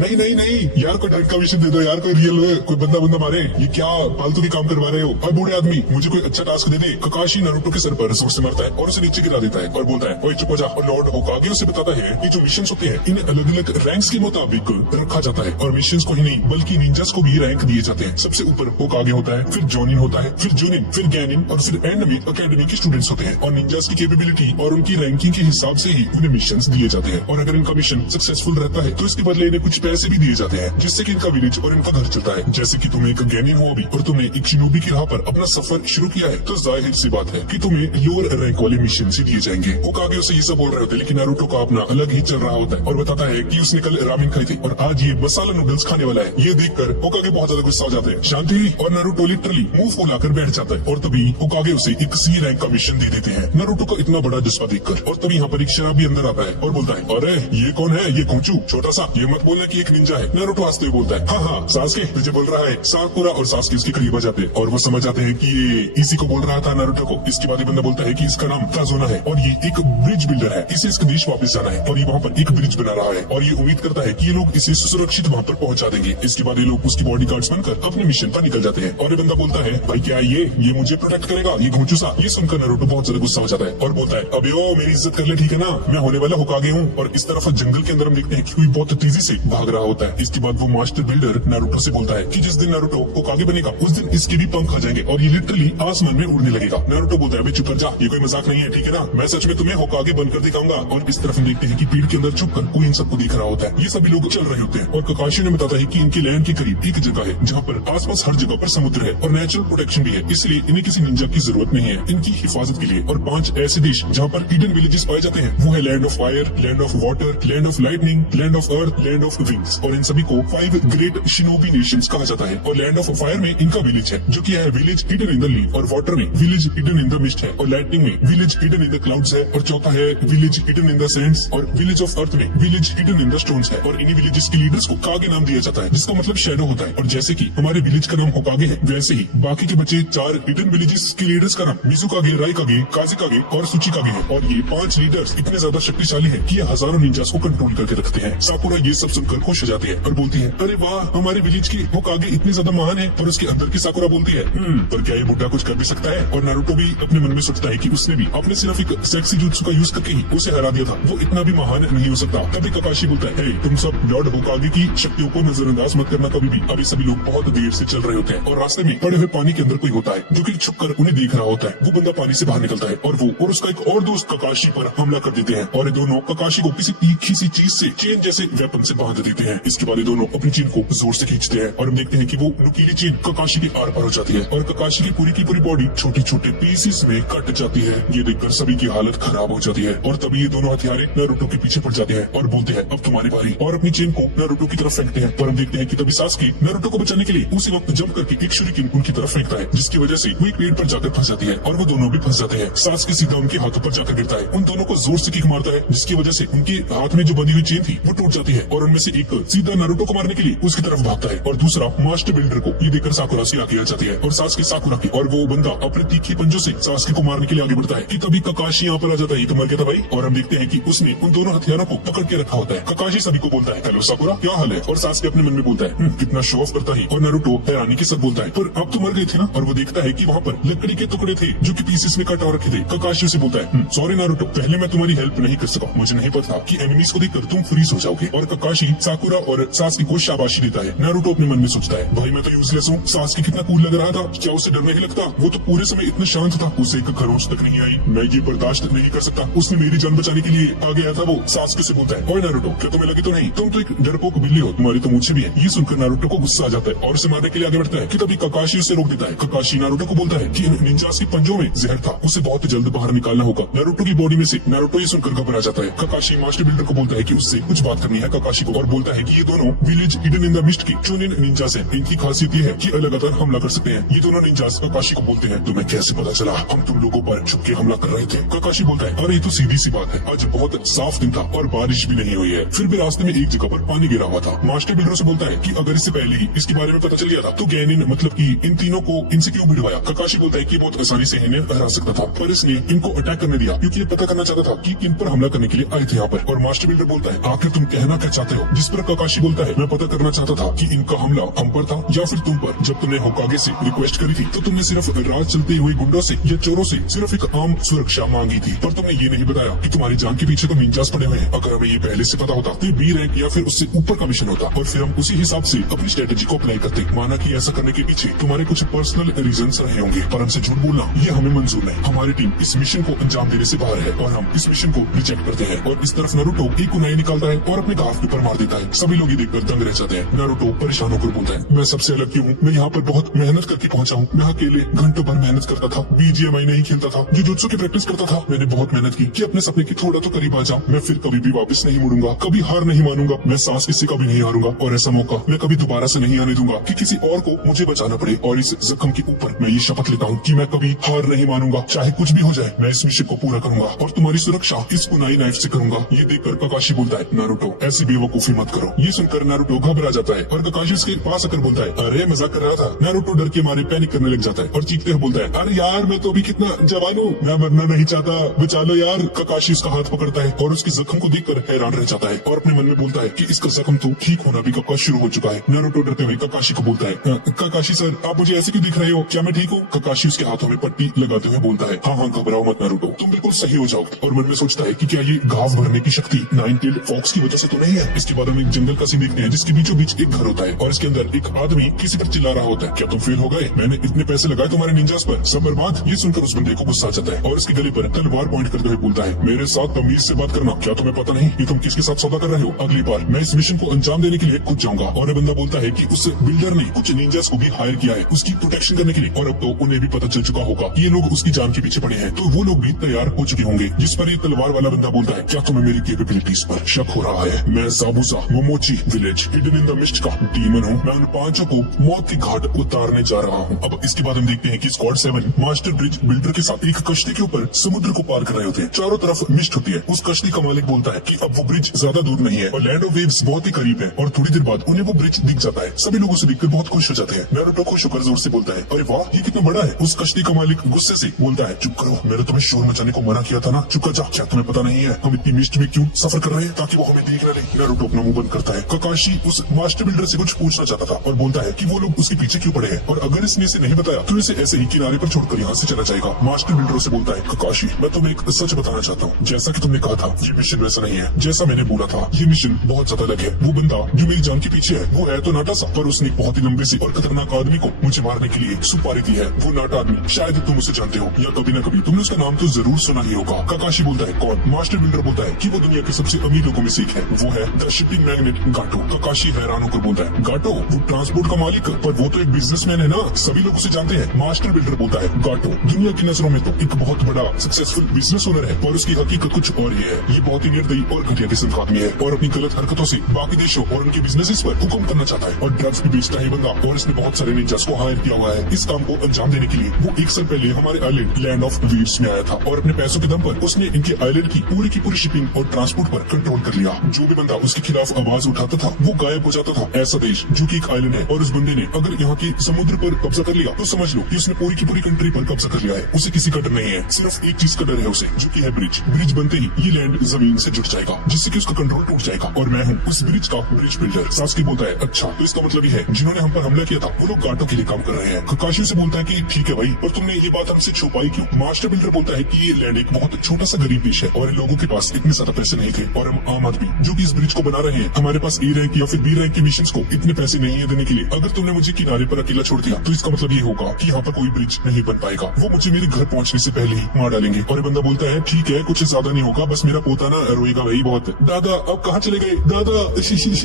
नहीं नहीं नहीं यार, कोई ढंग का मिशन दे दो यार, कोई रियल कोई बंदा मारे, ये क्या फालतू की काम करवा रहे हो? और बूढ़े आदमी मुझे कोई अच्छा टास्क दे दे। ककाशी नारुतो के सर पर जोर से मारता है और उसे नीचे गिरा देता है और बोलता है, ओए चुप हो जा। और लॉर्ड होकागे उसे बताता है कि जो मिशन होते हैं इन्हें अलग अलग रैंक्स के मुताबिक रखा जाता है और मिशन को ही नहीं बल्कि निंजास को भी रैंक दिए जाते हैं। सबसे ऊपर होकागे होता है, फिर जोनिन होता है, फिर जुनिन, फिर गैनिन और फिर एंड में अकेडमी के स्टूडेंट्स होते हैं। और निंजास की कैपेबिलिटी और उनकी रैंकिंग के हिसाब से ही उन्हें मिशन दिए जाते हैं। और अगर इनका मिशन सक्सेसफुल रहता है तो इसके बदले इन्हें कुछ पैसे भी दिए जाते हैं, जिससे कि इनका विलेज और इनका घर चलता है। जैसे कि तुम्हें एक गैनिन हो अभी और तुमने एक शिनोबी की राह पर अपना सफर शुरू किया है, तो जाहिर सी बात है कि तुम्हें लोअर रैंक वाले मिशन से दिए जाएंगे। होकागे उसे ये सब बोल रहे होते हैं, लेकिन नारुतो का अपना अलग ही चल रहा होता है और बताता है कि उसने कल रामेन खाई थी और आज ये मसाला नूडल्स खाने वाला है। ये देखकर होकागे बहुत ज्यादा गुस्सा हो जाते हैं। शांति और नारुतो लिटरली मुंह फुलाकर बैठ जाता है और तभी होकागे उसे एक सी रैंक का मिशन दे देते हैं। नारुतो का इतना बड़ा जज्बा देखकर। और तभी यहाँ पर एक शराबी अंदर आता है और बोलता है, अरे ये कौन है? ये कोंचू छोटा सा, ये मत बोलना कि एक निंजा है। नारुतो हंसते हुए बोलता है, हाँ सास्के तुझे बोल रहा है। साकुरा और सास्के इसके करीब आ जाते हैं और वो समझ जाते हैं कि ये इसी को बोल रहा था नारुतो को। इसके बाद ये बंदा बोलता है कि इसका नाम काजोना है और ये एक ब्रिज बिल्डर है, इसे इसके देश वापस जाना है और ये वहाँ पर एक ब्रिज बना रहा है और ये उम्मीद करता है कि ये लोग इसे सुरक्षित वहाँ पर पहुँचा देंगे। इसके बाद ये लोग उसकी बॉडी गार्ड्स बनकर अपने मिशन पर निकल जाते हैं। और ये बंदा बोलता है, भाई क्या ये मुझे प्रोटेक्ट करेगा, ये घोंचू सा। ये सुनकर नारुतो बहुत ज्यादा गुस्सा हो जाता है और बोलता है, अबे ओ मेरी इज्जत कर ले, ठीक है ना, मैं होने वाला होकागे हूँ। और इस तरफ जंगल के अंदर हम देखते हैं कि कोई बहुत तेजी से भाग रहा होता है। इसके बाद वो मास्टर बिल्डर नारुतो से बोलता है कि जिस दिन नारुतो होकागे बनेगा उस दिन इसके भी पंख आ जाएंगे और ये लिटरली आसमान में उड़ने लगेगा। नारुतो बोलता है अबे चुप कर जा, ये कोई मजाक नहीं है, ठीक है ना, मैं सच में तुम्हें होकागे बनकर दिखाऊंगा। और इस तरफ हम देखते हैं कि पेड़ के अंदर छुपकर कोई इन सबको देख रहा होता है। ये सभी लोग चल रहे होते हैं और ककाशी ने बताता है कि इनके लैंड के करीब एक जगह है जहाँ पर आसपास हर जगह पर समुद्र है और नेचुरल प्रोटेक्शन भी है, इसलिए इन्हें किसी निंजा की जरूरत नहीं है इनकी हिफाजत के लिए। और 5 ऐसे देश जहाँ पर हिडन विलेजेस पाए जाते हैं वो है land of fire, land of water, land of lightning, land of earth, land of wings. और इन सभी को 5 ग्रेट शिनोबी नेशंस कहा जाता है। और लैंड ऑफ फायर में इनका विलेज है जो कि है village hidden in the leaf, और वाटर में village hidden in the mist है, और लाइटनिंग में village hidden in the clouds है, और चौथा है village hidden in the Sands, और विलेज ऑफ अर्थ में village hidden in the stones है। और इन्हीं विलेजेस के लीडर्स को कागे नाम दिया जाता है जिसका मतलब शैडो होता है। और जैसे कि हमारे विलेज का नाम होकागे है, वैसे ही बाकी के बचे 4 हिडन विलेजेस के लीडर्स का नाम मिजुकागे, राइकागे, काजिकागे और सुचिकागे है। और ये 5 लीडर्स इतने ज्यादा शक्तिशाली हैं कि ये हजारों निंजास को कंट्रोल करके रखते हैं। साकुरा ये सब सुनकर खुश हो जाती है और बोलती है अरे वाह, हमारे विलेज की होकागे इतनी ज्यादा महान है। और उसके अंदर की साकुरा बोलती है पर क्या ये बुड्ढा कुछ कर भी सकता है? और नारुतो भी अपने मन में सोचता है कि उसने भी अपने सिर्फ एक सेक्सी jutsu का यूज करके ही उसे हरा दिया था, वो इतना भी महान नहीं हो सकता। तभी ककाशी बोलता है तुम सब लॉर्ड होकागे की शक्तियों को नजरअंदाज मत करना कभी भी। अभी सभी लोग बहुत देर से चल रहे होते हैं और रास्ते में पड़े हुए पानी के अंदर कोई होता है जो कि छुपकर उन्हें देख रहा होता है। वो बंदा पानी से बाहर निकलता है और वो और उसका एक और दोस्त ककाशी पर हमला कर देते हैं और ये दोनों ककाशी को किसी तीखी सी चीज से चेन जैसे वेपन से बांध देते हैं। इसके बाद ये दोनों अपनी चेन को जोर से खींचते हैं और हम देखते हैं कि वो नुकीली चेन ककाशी के आर पार हो जाती है और ककाशी की पूरी बॉडी छोटे छोटे पीसेस में कट जाती है। ये देखकर सभी की हालत खराब हो जाती है और तभी ये दोनों हथियारे नारुतो के पीछे पड़ जाते हैं और बोलते हैं अब तुम्हारी बारी, और अपनी चेन को नारुतो की तरफ फेंकते हैं। पर हम देखते हैं कि तभी सासुके नारुतो को बचाने के लिए उसी वक्त जंप करके एक शूरिकेन उनकी तरफ फेंकता है जिसकी वजह से वो एक पेड़ पर जाकर फंस जाती है और वो दोनों भी फंस जाते हैं। सासुके सीधा उनके हाथों पर जाकर गिरता है, उन दोनों को जोर से किक मारता है जिसकी वजह से उनके हाथ में जो बंधी हुई चेन थी वो टूट जाती है और उनमें से एक सीधा नारुतो को मारने के लिए उसकी तरफ भागता है और दूसरा मास्टर बिल्डर को ये देखकर साकुरा से आगे आ जाती है और सासुके साकुरा की, और वो बंदा अपने तीखे पंजों से सासुके को मारने के लिए आगे बढ़ता है कि तभी ककाशी यहाँ पर आ जाता है। तो मर गया था भाई। और हम देखते हैं कि उसने उन दोनों हथियारों को पकड़ के रखा होता है। ककाशी सभी को बोलता है हेलो साकुरा, क्या हाल है? और सासुके अपने मन में बोलता है कितना शो ऑफ करता है। और नारुतो हैरानी के साथ बोलता है पर आप तो मर गए थे ना। और वो देखता है कि वहाँ पर लकड़ी के टुकड़े थे जो कि पीसेस में कटा रखे थे। ककाशी से बोलता है सॉरी नारुतो, पहले मैं तुम्हारी हेल्प नहीं कर सका, मुझे नहीं पता कि एनिमीज को देखकर तुम फ्रीज हो जाओगे। और ककाशी साकुरा और सासुके को शाबाशी देता है। नारुतो अपने मन में सोचता है भाई मैं तो यूजलेस हूँ, सासुके कितना कूल लग रहा था, क्या उसे डर नहीं लगता? वो तो पूरे समय इतना शांत था, उसे एक खरोच तक नहीं आई। मैं ये बर्दाश्त नहीं कर सकता, उसने मेरी जान बचाने के लिए आ गया था। वो सासुके से बोलता है ओए नारुतो, क्या तुम्हें लगे तो नहीं, तुम तो एक डरपोक बिल्ली हो, तुम्हारी तो मूंछें भी है। ये सुनकर नारुतो को गुस्सा आ जाता है और उसे मारने के लिए आगे बढ़ता है कि तभी ककाशी उसे रोक देता है। ककाशी नारुतो को बोलता है कि इन निंजास के पंजों में जहर था, उसे बहुत जल्द बाहर निकालना होगा। नारुतो की बॉडी में से नारुतो ये सुनकर घबरा जाता है। ककाशी मास्टर बिल्डर को बोलता है कि उससे कुछ बात करनी है ककाशी को, और बोलता है कि ये दोनों village hidden in the mist की चुनिन निंजास हैं। इनकी खासियत ये है कि लगातार हमला कर सकते हैं। ये दोनों निंजास ककाशी को बोलते हैं तुम्हें कैसे पता चला हम तुम लोगों पर छुप के हमला कर रहे थे? ककाशी बोलता है अरे ये तो सीधी सी बात है, आज बहुत साफ दिन था और बारिश भी नहीं हुई है, फिर भी रास्ते में एक जगह पर पानी गिरा हुआ था। मास्टर बिल्डर से बोलता है कि अगर इससे पहले ही इसके बारे में पता चल गया था तो गैनिन मतलब कि इन तीनों को इनसे क्यों भिड़वाया? ककाशी बोलता है कि बहुत आसानी से इन्हें हरा सकता था पर इसने इनको अटैक करने दिया क्योंकि ये पता करना चाहता था कि इन पर हमला करने के लिए आए थे यहाँ पर। और मास्टर बिल्डर बोलता है आखिर तुम कहना क्या चाहते हो? जिस पर ककाशी बोलता है मैं पता करना चाहता था कि इनका हमला हम पर था या फिर तुम पर। जब तुमने होकागे से रिक्वेस्ट करी थी तो तुमने सिर्फ रात चलते हुए गुंडों से या चोरों से सिर्फ एक आम सुरक्षा मांगी थी, पर तुमने ये नहीं बताया कि तुम्हारी जान के पीछे तो निंजास पड़े हुए हैं। अगर हमें ये पहले से पता होता तो बी रैंक या फिर उससे ऊपर का मिशन होता और फिर हम उसी हिसाब से अपनी स्ट्रेटेजी को अप्लाई करते। माना कि ऐसा करने के पीछे तुम्हारे कुछ पर्सनल रीजंस रहे होंगे, पर हमसे झूठ बोलना ये हमें मंजूर नहीं। हमारी टीम इस मिशन को अंजाम देने से बाहर है और हम इस मिशन को रिजेक्ट करते हैं। और इस तरफ नारुतो एक कुनाई निकालता है और अपने घाव के ऊपर मार देता है। सभी लोग ये देखकर दंग रह जाते हैं। नारुतो परेशान होकर बोलता है मैं सबसे अलग क्यों हूँ? मैं यहाँ पर बहुत मेहनत करके पहुंचा हूँ। मैं अकेले घंटों भर मेहनत करता था, बीजीएमआई नहीं खेलता था, जुजुत्सु की प्रैक्टिस करता था। मैंने बहुत मेहनत की कि अपने सपने की थोड़ा तो करीब आ जाऊं। मैं फिर कभी भी वापस नहीं मुड़ूंगा, कभी हार नहीं मानूंगा। मैं सांस किसी का भी नहीं हारूंगा और ऐसा मौका मैं कभी दोबारा से नहीं आने दूंगा कि किसी और को मुझे बचाना पड़े। और इस जख्म के ऊपर मैं ये शपथ लेता हूँ कि मैं कभी हार नहीं मानूंगा, चाहे कुछ भी हो जाए। मैं इस मिशन को पूरा करूंगा और तुम्हारी सुरक्षा इस कुनाई नाइफ से करूंगा। ये देखकर ककाशी बोलता है नारुतो ऐसी बेवकूफी मत करो। ये सुनकर नारुतो घबरा जाता है और ककाशी उसके पास आकर बोलता है अरे मजाक कर रहा था। नारुतो डर के मारे पैनिक करने लग जाता है और चीखते हुए बोलता है अरे यार मैं तो अभी कितना जवान हूँ, मैं मरना नहीं चाहता, बचा लो यार। ककाशी उसका हाथ पकड़ता है और उसके जख्म को देखकर हैरान रह जाता है और अपने मन में बोलता है कि इसका जख्म तो ठीक होना भी कब का शुरू हो चुका है। नारुतो डरते हुए ककाशी को बोलता है ककाशी सर आप मुझे ऐसे क्यों दिख रहे हो, क्या मैं ठीक हूँ? ककाशी उसके हाथों में पट्टी लगाते हुए बोलता है हाँ घबराओ मत नारुतो, तुम बिल्कुल सही हो जाओगे। और मन में सोचता है कि क्या ये घाव भरने की शक्ति नाइन टेल्ड फॉक्स की वजह से तो नहीं है। इसके बाद हम एक जंगल का सीन देखते हैं जिसके बीचों बीच एक घर होता है और इसके अंदर एक आदमी किसी पर चिल्ला रहा होता है क्या तुम फेल हो गए? मैंने इतने पैसे लगाए तुम्हारे निंजास पर, सब बर्बाद बाद ये सुनकर उस बंदे को गुस्सा आ जाता है और उसके गले पर तलवार पॉइंट करते हुए बोलता है, मेरे साथ तमीज से बात करना, क्या तुम्हें पता नहीं कि तुम किसके साथ सौदा कर रहे हो? अगली बार मैं इस मिशन को अंजाम देने के लिए खुद जाऊंगा। और ये बंदा बोलता है कि उस बिल्डर ने कुछ निंजास को भी हायर किया है उसकी प्रोटेक्शन करने के लिए, और अब तो उन्हें भी पता चल चुका होगा कि ये लोग उसकी जान के पीछे पड़े हैं, तो वो लोग भी तैयार हो चुके होंगे। जिस पर ये तलवार वाला बंदा बोलता है, क्या तुम्हें मेरी कैपेबिलिटीज पर शक हो रहा है? मैं Zabuza Momochi village hidden in the mist का डीमन हूँ। मैं उन पांचों को मौत की घाट उतारने जा रहा हूँ। अब इसके बाद हम देखते हैं कि स्क्वाड 7 मास्टर ब्रिज बिल्डर के साथ एक कश्ती के ऊपर समुद्र को पार कर रहे होते हैं। चारों तरफ मिस्ट होती है। उस कश्ती का मालिक बोलता है कि अब वो ब्रिज ज्यादा दूर नहीं है और लैंड ऑफ वेव्स बहुत ही करीब है, और थोड़ी देर बाद उन्हें वो ब्रिज दिख जाता है। सभी लोग उसे देखकर बहुत खुश हो जाते हैं। नारुतो खुश होकर जोर से बोलता है, अरे वाह, ये कितना बड़ा है। उस कश्ती का मालिक गुस्से से बोलता है, चुप करो, मैंने तुम्हें शोर मचाने को मना किया था ना, चुप कर जा। क्या तुम्हें पता नहीं है हम इतनी मिस्ट में क्यों सफर कर रहे हैं? ताकि वो हमें देख ना ले। नारुतो अपना मुंह बंद करता है। ककाशी उस मास्टर बिल्डर से कुछ पूछना चाहता था और बोलता है कि वो लोग उसके पीछे क्यों पड़े हैं, और अगर इसने इसे नहीं बताया तो इसे ऐसे ही किनारे पर छोड़कर यहाँ से चला जाएगा। मास्टर बिल्डर से बोलता है, ककाशी मैं तुम्हें एक सच बताना चाहता हूँ। जैसा कि तुमने कहा था, ये मिशन वैसा नहीं है जैसा मैंने बोला था। ये मिशन बहुत ज्यादा अलग है। वो बंदा जो मेरी जान के पीछे है वो है तो नाटा सा, पर उसने बहुत ही लंबे से और खतरनाक आदमी को मुझे मारने के लिए सुपारी दी है। वो नाटा आदमी शायद तुम उसे जानते हो या कभी न कभी तुमने उसका नाम तो जरूर सुना ही होगा। ककाशी बोलता है, कौन? मास्टर बिल्डर बोलता है कि वो दुनिया के सबसे अमीर लोगों में से एक है, वो है द शिपिंग मैग्नेट गाटो। ककाशी हैरान होकर बोलता है, गाटो वो ट्रांसपोर्ट का मालिक? पर वो तो एक बिजनेसमैन है ना, सभी लोग उसे जानते हैं। मास्टर बिल्डर बोलता है, गाटो दुनिया की नजरों में तो एक बहुत बड़ा सक्सेसफुल बिजनेस ओनर है, पर उसकी हकीकत कुछ और ही है। ये बहुत ही निर्दयी और घटिया किस्म का आदमी है और अपनी गलत हरकतों से बाकी देशों और उनके बिजनेसेस पर हुक्म करना चाहता है, और ड्रग्स भी बेचता है बंदा, और इसने बहुत सारे निंजास को हायर किया हुआ है। इस काम को अंजाम देने के लिए वो 1 साल पहले हमारे आइलैंड लैंड ऑफ वेव्स में आया था, और अपने पैसों के दम पर उसने इनके आइलैंड की पूरी शिपिंग और ट्रांसपोर्ट पर कंट्रोल कर लिया। जो भी बंदा उसके खिलाफ आवाज उठाता था वो गायब हो जाता था। ऐसा देश जो कि एक आइलैंड है, और उस बंदे ने अगर यहाँ के समुद्र पर कब्जा कर लिया तो समझ लो कि उसने पूरी की पूरी कंट्री पर कब्जा कर लिया है। उसे किसी का डर नहीं है, सिर्फ एक चीज का डर है उसे, जो कि है ब्रिज। ब्रिज बनते ही ये लैंड जमीन से जुड़ जाएगा, जिससे कि उसका कंट्रोल टूट जाएगा, और मैं हूँ उस ब्रिज का ब्रिज बिल्डर। सास्की बोलता है, अच्छा तो इसका मतलब ये है जिन्होंने हम पर हमला किया था वो लोग गाटो के लिए काम कर रहे हैं। ककाशी से बोलता है कि ठीक है भाई, पर तुमने ये बात हमसे छुपाई क्यों? मास्टर बिल्डर बोलता है कि ये लैंड एक बहुत छोटा सा गरीब देश है और इन लोगों के पास इतने ज्यादा पैसे नहीं थे, और हम आम आदमी जो कि इस ब्रिज को बना रहे हैं, हमारे पास ए रैंक या फिर बी रैंक के मिशन को इतने पैसे नहीं है देने के लिए। अगर तुमने मुझे किनारे पर अकेला छोड़ दिया तो इसका मतलब ये होगा कि यहाँ पर कोई ब्रिज नहीं बन पाएगा, वो मुझे मेरे घर पहुँचने से पहले ही मार डालेंगे। और ये बंदा बोलता है, ठीक है कुछ ज्यादा नहीं होगा, बस मेरा पोता ना रोएगा भाई बहुत। दादा अब कहाँ चले गए दादा?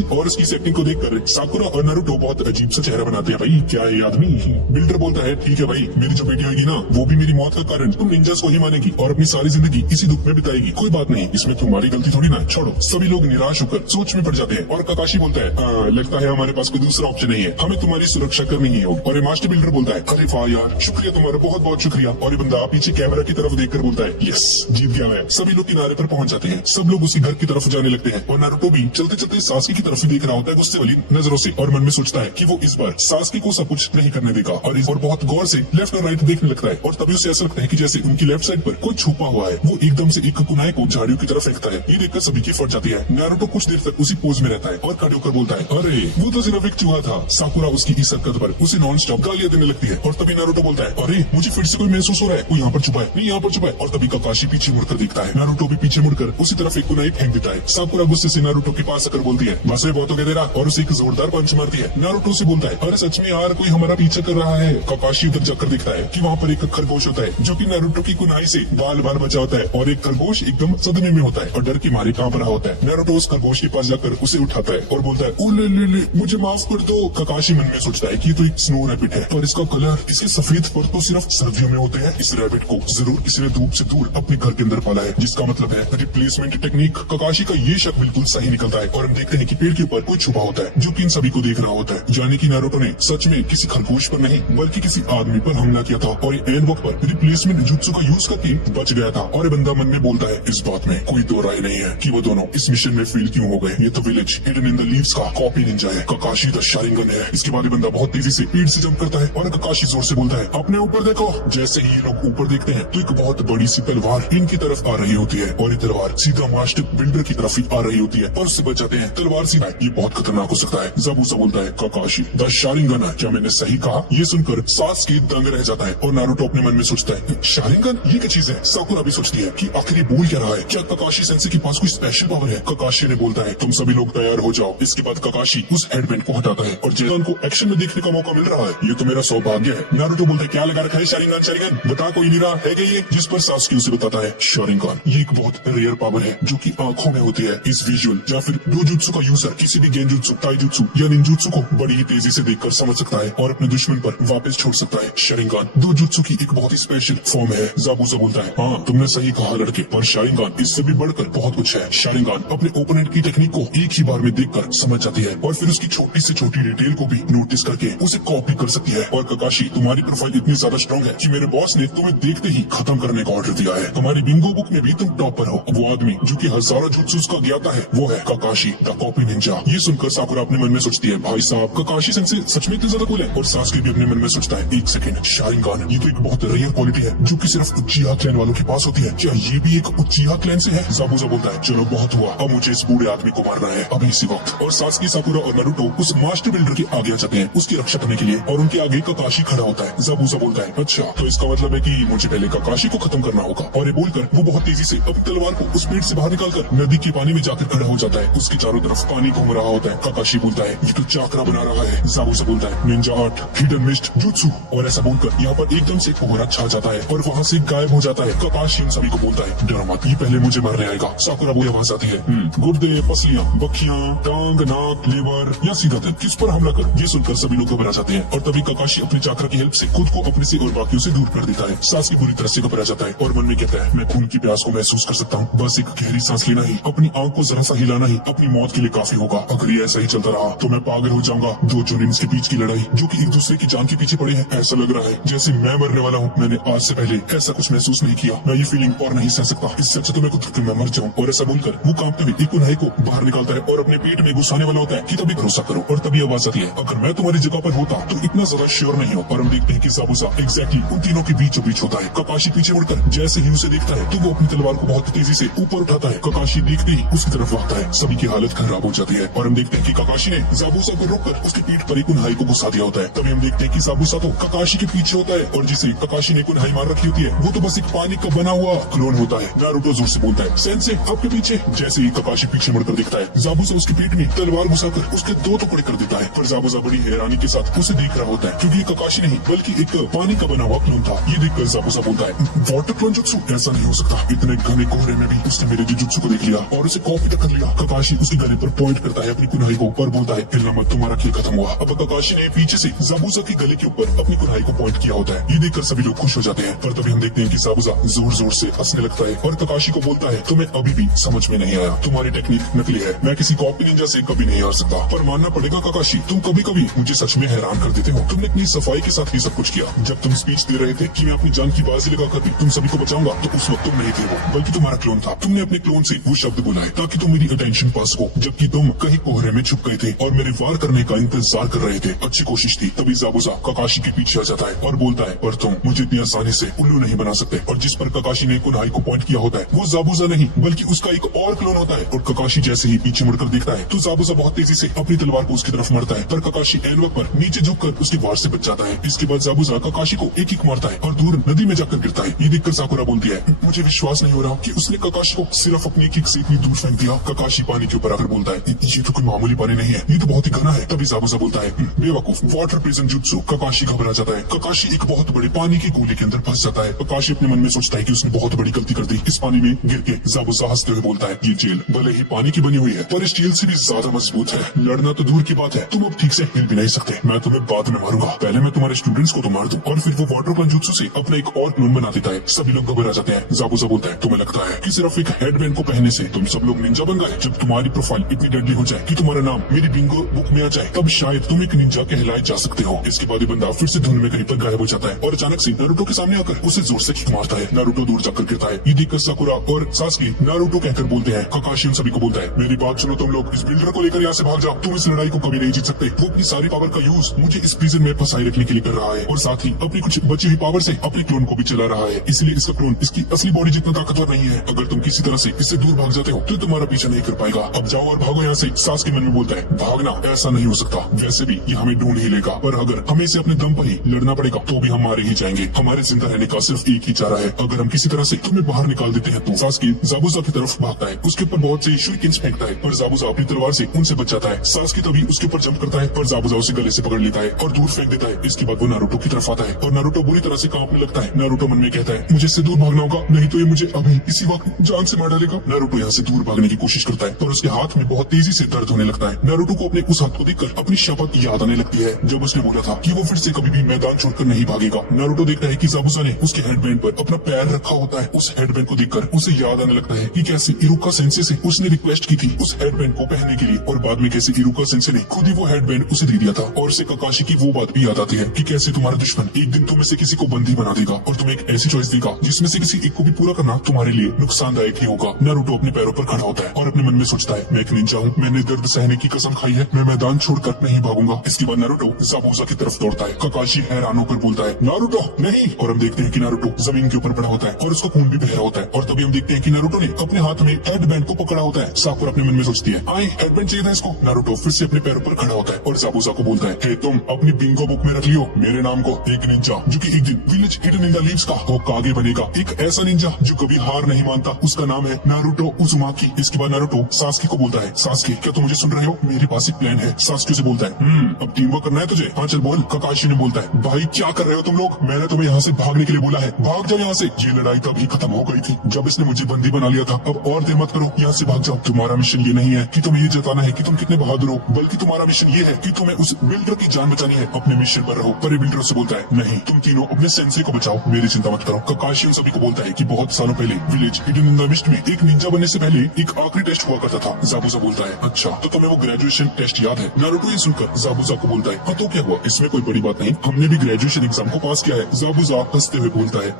और उसकी एक्टिंग को देखकर साकुरा और नारुतो बहुत अजीब सा चेहरा बनाते हैं। भाई क्या है आदमी? बिल्डर बोलता है, ठीक है भाई, मेरी जो बेटी होगी ना वो भी मेरी मौत का कारण तुम निंजास को ही मानेगी और अपनी सारी जिंदगी इसी दुख में बिताएगी। कोई बात नहीं, इसमें तुम्हारी गलती थोड़ी ना, छोड़ो। सभी लोग निराश होकर सोच में पड़ जाते हैं, और ककाशी बोलता है, लगता है हमारे पास कोई दूसरा ऑप्शन नहीं है, हमें तुम्हारी सुरक्षा करनी ही होगी। और ये मास्टर बिल्डर बोलता है, अरे वाह यार, शुक्रिया तुम्हारा, बहुत बहुत शुक्रिया। और ये बंदा पीछे कैमरा की तरफ देखकर बोलता है, यस जीत गया मैं। सभी लोग किनारे पर पहुंच जाते हैं, सब लोग उसी घर की तरफ जाने लगते हैं, और नारुतो भी चलते चलते सास्की की तरफ ही देख रहा होता है गुस्से वाली नजरों से, और मन में सोचता है कि वो इस बार सास्की को सब कुछ नहीं करने देगा, और बहुत गौर से लेफ्ट और राइट देखने लगता है, और तभी उसे ऐसा लगता है कि जैसे उनकी लेफ्ट साइड पर कोई छुपा हुआ है। वो एकदम से एक कुनाई को झाड़ियों की तरफ फेंकता है। ये देखकर सभी की फट जाती है। नारुतो कुछ देर तक उसी पोज में रहता है और खड़े होकर बोलता है, अरे वो तो सिर्फ एक चूहा था। साकुरा उसकी इस हरकत पर उसे नॉन स्टॉप गालियां देने लगती है, और तभी नारुतो बोलता है, अरे मुझे फिर से कोई महसूस हो रहा है, कोई यहाँ पर छुपा है, नहीं यहाँ पर छुपा है। और तभी ककाशी पीछे मुड़कर देखता है, नारुतो भी पीछे मुड़कर उसी तरफ एक कुनाई फेंक देता है। साकुरा गुस्से से नारुतो के पास आकर बोलती है, बस बहुत हो गया तेरा, और उसे एक जोरदार पंच मारती है। नारुतो से बोलता है, अरे सच में यार कोई हमारा पीछा कर रहा है। ककाशी उधर जाकर देखता है कि वहाँ पर एक खरगोश होता है जो कि नारुतो की कुनाई से बाल बाल बचा होता है, और एक खरगोश एकदम सदमे में होता है और डर के मारे कांप रहा होता है। नारुतो उस खरगोश के पास जाकर उसे उठाता है और बोलता है, ओ ले मुझे माफ कर दो। ककाशी मन में सोचता है कि ये तो एक स्नो रैबिट है, पर इसका कलर, इसके सफेद फर तो सिर्फ सर्दियों में होते हैं। इस रैबिट को जरूर किसी ने धूप से दूर अपने घर के अंदर पाला है, जिसका मतलब है रिप्लेसमेंट टेक्निक। ककाशी का ये शक बिल्कुल सही निकलता है, और हम देखते हैं कि पेड़ के ऊपर कोई छुपा होता है जो कि इन सभी को देख रहा होता है। यानी कि नारुतो ने सच में किसी खरगोश पर नहीं बल्कि किसी आदमी पर हमला किया था, और ये एन वक्त पर रिप्लेसमेंट जुत्सु का यूज करके बच गया था। और ये बंदा मन में बोलता है, इस बात में कोई दो राय नहीं है कि वो दोनों इस मिशन में फेल क्यों हो गए। ये तो village hidden in the leaves का कॉपी निंजा है, ककाशी द शारिंगन है। इसके बाद ये बंदा बहुत तेजी से पेड़ से जंप करता है, और ककाशी जोर से बोलता है, अपने ऊपर देखो। जैसे ही ये लोग ऊपर देखते हैं तो एक बहुत बड़ी सी तलवार इनकी तरफ आ रही होती है, और ये तलवार सीधा मास्टर बिल्डर की तरफ ही आ रही होती है, और उससे बच जाते हैं। तलवार सीधा, ये बहुत खतरनाक हो सकता है। ज़बूसा बोलता है, ककाशी द शारिंगन है, क्या मैंने सही कहा? ये सुनकर सास्की दंग रह जाता है, और नारुतो अपने मन में सोचता है, शारिंगन ये क्या चीज है? साकुरा भी सोचती है कि आखिर ये बोल क्या रहा है, क्या ककाशी सेंसे के पास कोई स्पेशल पावर है? ककाशी ने बोलता है, तुम सभी लोग तैयार हो जाओ। इसके बाद ककाशी उस हेडबैंड को हटाता है, और जैसा उनको एक्शन में देखने का मौका मिल रहा है, ये तो मेरा सौभाग्य है। नारुतो बोलता है, क्या लगा रखा है शारिंगान शारिंगान बता कोई नहीं रहा है क्या ये, जिस पर सास्के उसे बताता है शारिंगान ये एक बहुत रेयर पावर है जो कि आंखों में होती है। इस विजुअल या फिर डोजुत्सु का यूजर किसी भी गेंजुत्सु, ताइजुत्सु या निंजुत्सु को बड़ी ही तेजी से देखकर समझ सकता है और अपने दुश्मन पर वापस छोड़ सकता है। शारिंगान डोजुत्सु की एक बहुत ही स्पेशल फॉर्म है। जाबुजा बोलता है हाँ तुमने सही कहा लड़के, पर शारिंगान इससे भी बढ़कर बहुत कुछ है। शारिंगान अपने ओपोनेंट की टेक्निक को एक ही बार में देखकर समझ जाती है और फिर उसकी छोटी से छोटी डिटेल को भी नोटिस करके उसे कॉपी कर सकती है। और ककाशी तुम्हारी प्रोफाइल इतनी ज्यादा स्ट्रॉन्ग है कि मेरे बॉस ने तुम्हें देखते ही खत्म करने का ऑर्डर दिया है। तुम्हारी बिंगो बुक में भी तुम टॉपर हो। वो आदमी जो कि हजारों जुत्सुस का ज्ञाता है वो है ककाशी द कॉपी निंजा। ये सुनकर साकुरा अपने मन में सोचती है भाई साहब ककाशी सेंसे सच में इतने ज्यादा कूल है। और सास्के भी अपने मन में सोचता है एक सेकंड, शारिंगान ये तो एक बहुत रेयर क्वालिटी है जो कि सिर्फ उच्चिहा क्लैन वालों के पास होती है। क्या ये भी एक उच्चिहा क्लैन से है? जाबुजा बोलता है चलो बहुत हुआ, अब मुझे इस बूढ़े आदमी को मारना है अभी इसी वक्त। और सास्के, साकुरा और नारुतो उस मास्टर बिल्डर के आगे आ जाते हैं उसकी रक्षा करने के लिए और उनके आगे ककाशी खड़ा होता है। जाबुजा बोलता है अच्छा तो इसका मतलब है कि मुझे पहले ककाशी को खत्म करना होगा। और ये बोलकर वो बहुत तेजी से अपनी तलवार को उस पेड़ से बाहर निकालकर नदी के पानी में जाकर खड़ा हो जाता है। उसके चारों तरफ पानी घूम रहा होता है। ककाशी बोलता है ये तो चाकरा बना रहा है। जाबुजा बोलता है Ninja art, hidden mist, jutsu. और ऐसा बोलकर यहाँ पर एकदम से कोहरा छा जाता है और वहाँ से गायब हो जाता है। ककाशी उन सभी को बोलता है डरो मत, ये पहले मुझे मारने आएगा। साकुरा बोली आवाज आती है गुर्दे, पसलियां, बखियां, टांग, नाक, लेवर या सीधा दिल, किस पर हमला कर। ये सुनकर सभी लोग घबरा जाते हैं और तभी ककाशी अपनी चाकरा की हेल्प से खुद को अपने से और बाकियों से दूर कर देता है। सास्के बुरी तरह से घबरा जाता है और मन में कहता है मैं खून की प्यास को महसूस कर सकता हूँ, बस एक गहरी सांस लेना ही, अपनी आंख को जरा सा हिलाना ही अपनी मौत के लिए काफी होगा। अगर ये ऐसा ही चलता रहा तो मैं पागल हो जाऊंगा। दो जोनिन्स के बीच की लड़ाई जो कि एक दूसरे की जान के पीछे पड़े हैं, ऐसा लग रहा है जैसे मैं मरने वाला हूँ। मैंने आज से पहले ऐसा कुछ महसूस नहीं किया। मैं ये फीलिंग और नहीं सह सकता, इससे अच्छा तो मैं खुद मैं मर जाऊँ। और ऐसा बोलकर वो कांपते हुए एक उन्हाई को बाहर निकालता है और अपने पेट में घुसाने वाला होता है कि तभी भरोसा करो। और तभी आवाज आती है अगर मैं तुम्हारी जगह पर होता तो इतना ज्यादा श्योर नहीं हो। और हम देखते हैं कि जाबुजा एग्जैक्टली उन तीनों के बीचों बीच होता है। ककाशी पीछे मुड़कर जैसे ही उसे देखता है तो वो अपनी तलवार को बहुत तेजी से ऊपर उठाता है। ककाशी देखते ही उसकी तरफ भागता है। सभी की हालत खराब हो जाती है और हम देखते हैं कि ककाशी ने जाबुजा को रोककर उसकी पीठ पर एक उन्हाई को घुसा दिया होता है। तभी हम देखते हैं कि जाबुजा तो ककाशी के पीछे होता है और जिसे ककाशी ने एक उन्हाई मार रखी होती है वो तो बस एक पानी का बना हुआ क्लोन होता है। नारुतो जोर से बोलता है सेंसे आपके पीछे। जैसे ही ककाशी पीछे मुड़कर देखता है जाबुजा उसकी पीठ में तलवार घुसाकर उसके दो टुकड़े कर देता है। पर जाबुजा बड़ी हैरानी के साथ उसे देख रहा होता है क्योंकि ककाशी नहीं बल्कि एक पानी का बना हुआ क्लोन था। ये देखकर जाबुजा बोलता है वाटर क्लोन जुत्सु, ऐसा नहीं हो सकता। इतने घने कोहरे में भी उसने मेरे जुत्सु को देख लिया और उसे कॉपी तक कर लिया। ककाशी उसके गले पर पॉइंट करता है अपनी कुन्हाई को और बोलता है हिलना मत, तुम्हारा खेल खत्म हुआ। अब ककाशी ने पीछे से जाबुजा के गले के ऊपर अपनी कुन्हाई को पॉइंट किया होता है। ये देखकर सभी लोग खुश हो जाते हैं। पर तभी हम देखते हैं कि जाबुजा जोर जोर से हंसने लगता है और ककाशी को बोलता है तुम्हें अभी भी समझ में नहीं आया, तुम्हारी टेक्निक नकली है। मैं किसी कॉपी निंजा से कभी नहीं हार सकता। पर मानना पड़ेगा ककाशी तुम कभी कभी मुझे सच में हैरान कर देते हो। तुमने इतनी सफाई के साथ ही सब कुछ किया। जब तुम स्पीच दे रहे थे कि मैं अपनी जान की बाजी लगाकर भी तुम सभी को बचाऊंगा तो उस वक्त तुम नहीं थे वो, बल्कि तुम्हारा क्लोन था। तुमने अपने क्लोन से वो शब्द बोला है ताकि तुम मेरी अटेंशन पास हो, जबकि तुम कहीं कोहरे में छुप गए थे और मेरे वार करने का इंतजार कर रहे थे। अच्छी कोशिश थी। तभी जाबुजा ककाशी के पीछे आ जाता है और बोलता है पर तुम मुझे इतनी आसानी से उल्लू नहीं बना सकते। और जिस पर ककाशी ने कुन्हाई को पॉइंट किया होता है वो जाबुजा नहीं बल्कि उसका एक और क्लोन होता है। और ककाशी जैसे ही पीछे मुड़कर देखता है तो जाबुजा बहुत तेजी से अपनी तलवार को उसकी तरफ मारता है। पर ककाशी एन वक्त पर नीचे झुककर उसके वार से बच जाता है। इसके बाद जाबुजा ककाशी को एक किक मारता है और दूर नदी में जाकर गिरता है। ये देखकर साकुरा बोलती है मुझे विश्वास नहीं हो रहा कि उसने ककाशी को सिर्फ अपनी किक से इतनी दूर फेंक दिया। ककाशी पानी के ऊपर आकर बोलता है ये तो कोई मामूली पानी नहीं है, ये तो बहुत ही घना है। तभी जाबुजा बोलता है बेवकूफ, वाटर प्रिजन जुत्सु। ककाशी घबरा जाता है। ककाशी एक बहुत बड़े पानी के गोले के अंदर फंस जाता है। ककाशी अपने मन में सोचता है कि उसने बहुत बड़ी गलती कर दी। इस पानी में गिर के जाबुजा हंसते हुए बोलता है ये जेल भले ही पानी की बनी हुई है पर स्टील से भी ज्यादा मजबूत है। लड़ना तो दूर की बात है, तुम अब ठीक से हिल भी नहीं सकते। मैं तुम्हें बाद में मारूंगा, पहले मैं तुम्हारे स्टूडेंट्स को तो मार दूं। और फिर वो वाटर क्लोन जुत्सु से अपना एक और क्लोन बना देता है। सभी लोग घबरा जाते हैं। जाबुजा बोलता है तुम्हें लगता है कि सिर्फ एक हेडबैंड को पहनने से तुम सब लोग निंजा बन गए? जब तुम्हारी प्रोफाइल इतनी डेडली हो जाए कि तुम्हारा नाम मेरी बिंगो बुक में आ जाए तब शायद तुम एक निंजा कहलाए जा सकते हो। इसके बाद ये बंदा फिर से धुन में कहीं पर गायब हो जाता है और अचानक से नारुतो के सामने आकर उसे जोर से किक मारता है। नारुतो दूर जाकर गिरता है। ये देखकर साकुरा और सास्के नारुतो कहकर बोलते हैं। ककाशी उन सभी को बोलता है मेरी बात सुनो तुम लोग, इस बिल्डर को लेकर यहाँ से भाग जाओ, तुम इस लड़ाई को कभी नहीं जीत सकते। वो अपनी सारी पावर का यूज मुझे इस प्रिजन में फंसाए रखने के लिए कर रहा है और साथ ही अपनी कुछ बची हुई पावर से अपने क्लोन को भी चला रहा है। इसलिए इसका क्लोन इसकी असली बॉडी जितना ताकतवर नहीं है। अगर तुम किसी तरह से इससे दूर भाग जाते हो तो तुम्हारा पीछा नहीं कर पाएगा। अब जाओ और भागो यहाँ से। सास्के मन में बोलता है भागना ऐसा नहीं हो सकता, वैसे भी ये हमें ढूंढ ही लेगा, पर अगर हमें इसे अपने दम पर ही लड़ना पड़ेगा तो भी हम मारे ही जाएंगे। हमारे जिंदा रहने का सिर्फ एक ही चारा है, अगर हम किसी तरह से तुम्हें बाहर निकाल देते हैं तो। सास्के जाबुजा की तरफ भागता है, उसके ऊपर बहुत से शूरिकेन्स फेंकता है पर जाबुजा अपनी तलवार से उनसे बच जाता है। सास्के तभी उसके ऊपर जंप करता है पर जाबुजा उसे गले से पकड़ लेता है और दूर फेंक देता है। इसके बाद वो नारुतो की तरफ आता है और नारुतो बुरी तरह से कांपने लगता है। नारुतो मन में कहता है मुझे इससे दूर भागना होगा, नहीं तो ये मुझे अभी इसी वक्त जान से मार डालेगा। नारुतो यहाँ से दूर भागने की कोशिश करता है पर उसके हाथ में बहुत तेजी से दर्द होने लगता है। नारुतो को अपने उस हाथ को देखकर अपनी शपथ याद आने लगती है जब उसने बोला था कि वो फिर से कभी भी मैदान छोड़कर नहीं भागेगा। नारुतो देखता है कि ज़ाबुज़ा ने उसके हेडबैंड पर अपना पैर रखा होता है। उस हेडबैंड को देखकर उसे याद आने लगता है कि कैसे इरुका सेंसे से उसने रिक्वेस्ट की थी उस हेडबैंड को पहनने के लिए और बाद में कैसे इरुका सेंसे ने खुद ही वो हेडबैंड उसे दे दिया था। और उसे काकाशी की वो बात भी याद आती है कि कैसे तुम्हारा दुश्मन एक दिन तुम में से किसी को बंदी बना देगा और तुम्हें एक ऐसी चॉइस देगा जिसमें से किसी एक को भी पूरा करना तुम्हारे लिए नुकसानदायक ही होगा। नारुतो अपने पैरों पर खड़ा होता है और अपने मन में सोचता है मैं एक निंजा हूँ, मैंने दर्द सहने की कसम खाई है, मैं मैदान छोड़कर नहीं भागूंगा। इसके बाद नारुतो ज़ाबुज़ा की तरफ दौड़ता है। काकाशी हैरान होकर बोलता है नारुतो नहीं, और हम देखते हैं कि नारुतो जमीन के ऊपर पड़ा होता है और उसका खून भी बह रहा होता है। और तभी हम देखते हैं कि नारुतो ने अपने हाथ में हेडबैंड को पकड़ा होता है। साकुरा अपने मन में सोचती है आई हेडबैंड चाहिए था इसको। नारुतो फिर से अपने पैरों पर खड़ा होता है और ज़ाबुज़ा को बोलता है तुम अपनी बिंगो बुक में रख लियो मेरे नाम को एक निंजा जो कि एक दिन village hidden in the leaves का होकागे बनेगा। एक ऐसा निंजा जो कभी हार नहीं मानता, उसका नाम है नारुतो उज़ुमाकी। इसके बाद नारुतो सास्के को बोलता है सास्के क्या तुम मुझे सुन रहे हो, मेरे पास एक प्लान है। सास्के से बोलता है अब टीम वर्क करना है तुझे, हाँ चल बोल। काकाशी ने बोलता है भाई क्या कर रहे हो तुम लोग, मैंने तुम्हें यहाँ से भागने के लिए बोला है, भाग जाओ यहाँ से। ये लड़ाई तभी खत्म हो गई थी जब इसने मुझे बंदी बना लिया था, अब और देर मत करो, यहाँ से भाग जाओ। तुम्हारा मिशन ये नहीं है कि तुम्हें ये जताना है कि तुम कितने बहादुर हो, बल्कि तुम्हारा मिशन ये है कि तुम्हें उस बिल्डर की जान बचानी है। अपने मिशन पर रहो। पर बिल्डर से बोलता है नहीं तुम तीनों अपने सेंसे को बचाओ, मेरी चिंता मत करो। काकाशी उन सभी को बोलता है कि बहुत सालों पहले village hidden in the mist में एक निंजा बनने से पहले एक आखिरी टेस्ट हुआ करता था। ज़ाबुज़ा बोलता है अच्छा तो तुम्हें वो ग्रेजुएशन टेस्ट याद है। नारुतो ये सुनकर ज़ाबुज़ा को बोलता है हाँ तो क्या हुआ, इसमें कोई बड़ी बात नहीं, हमने भी ग्रेजुएशन एग्जाम को पास किया है। ज़ाबुज़ा हंसते हुए बोलता है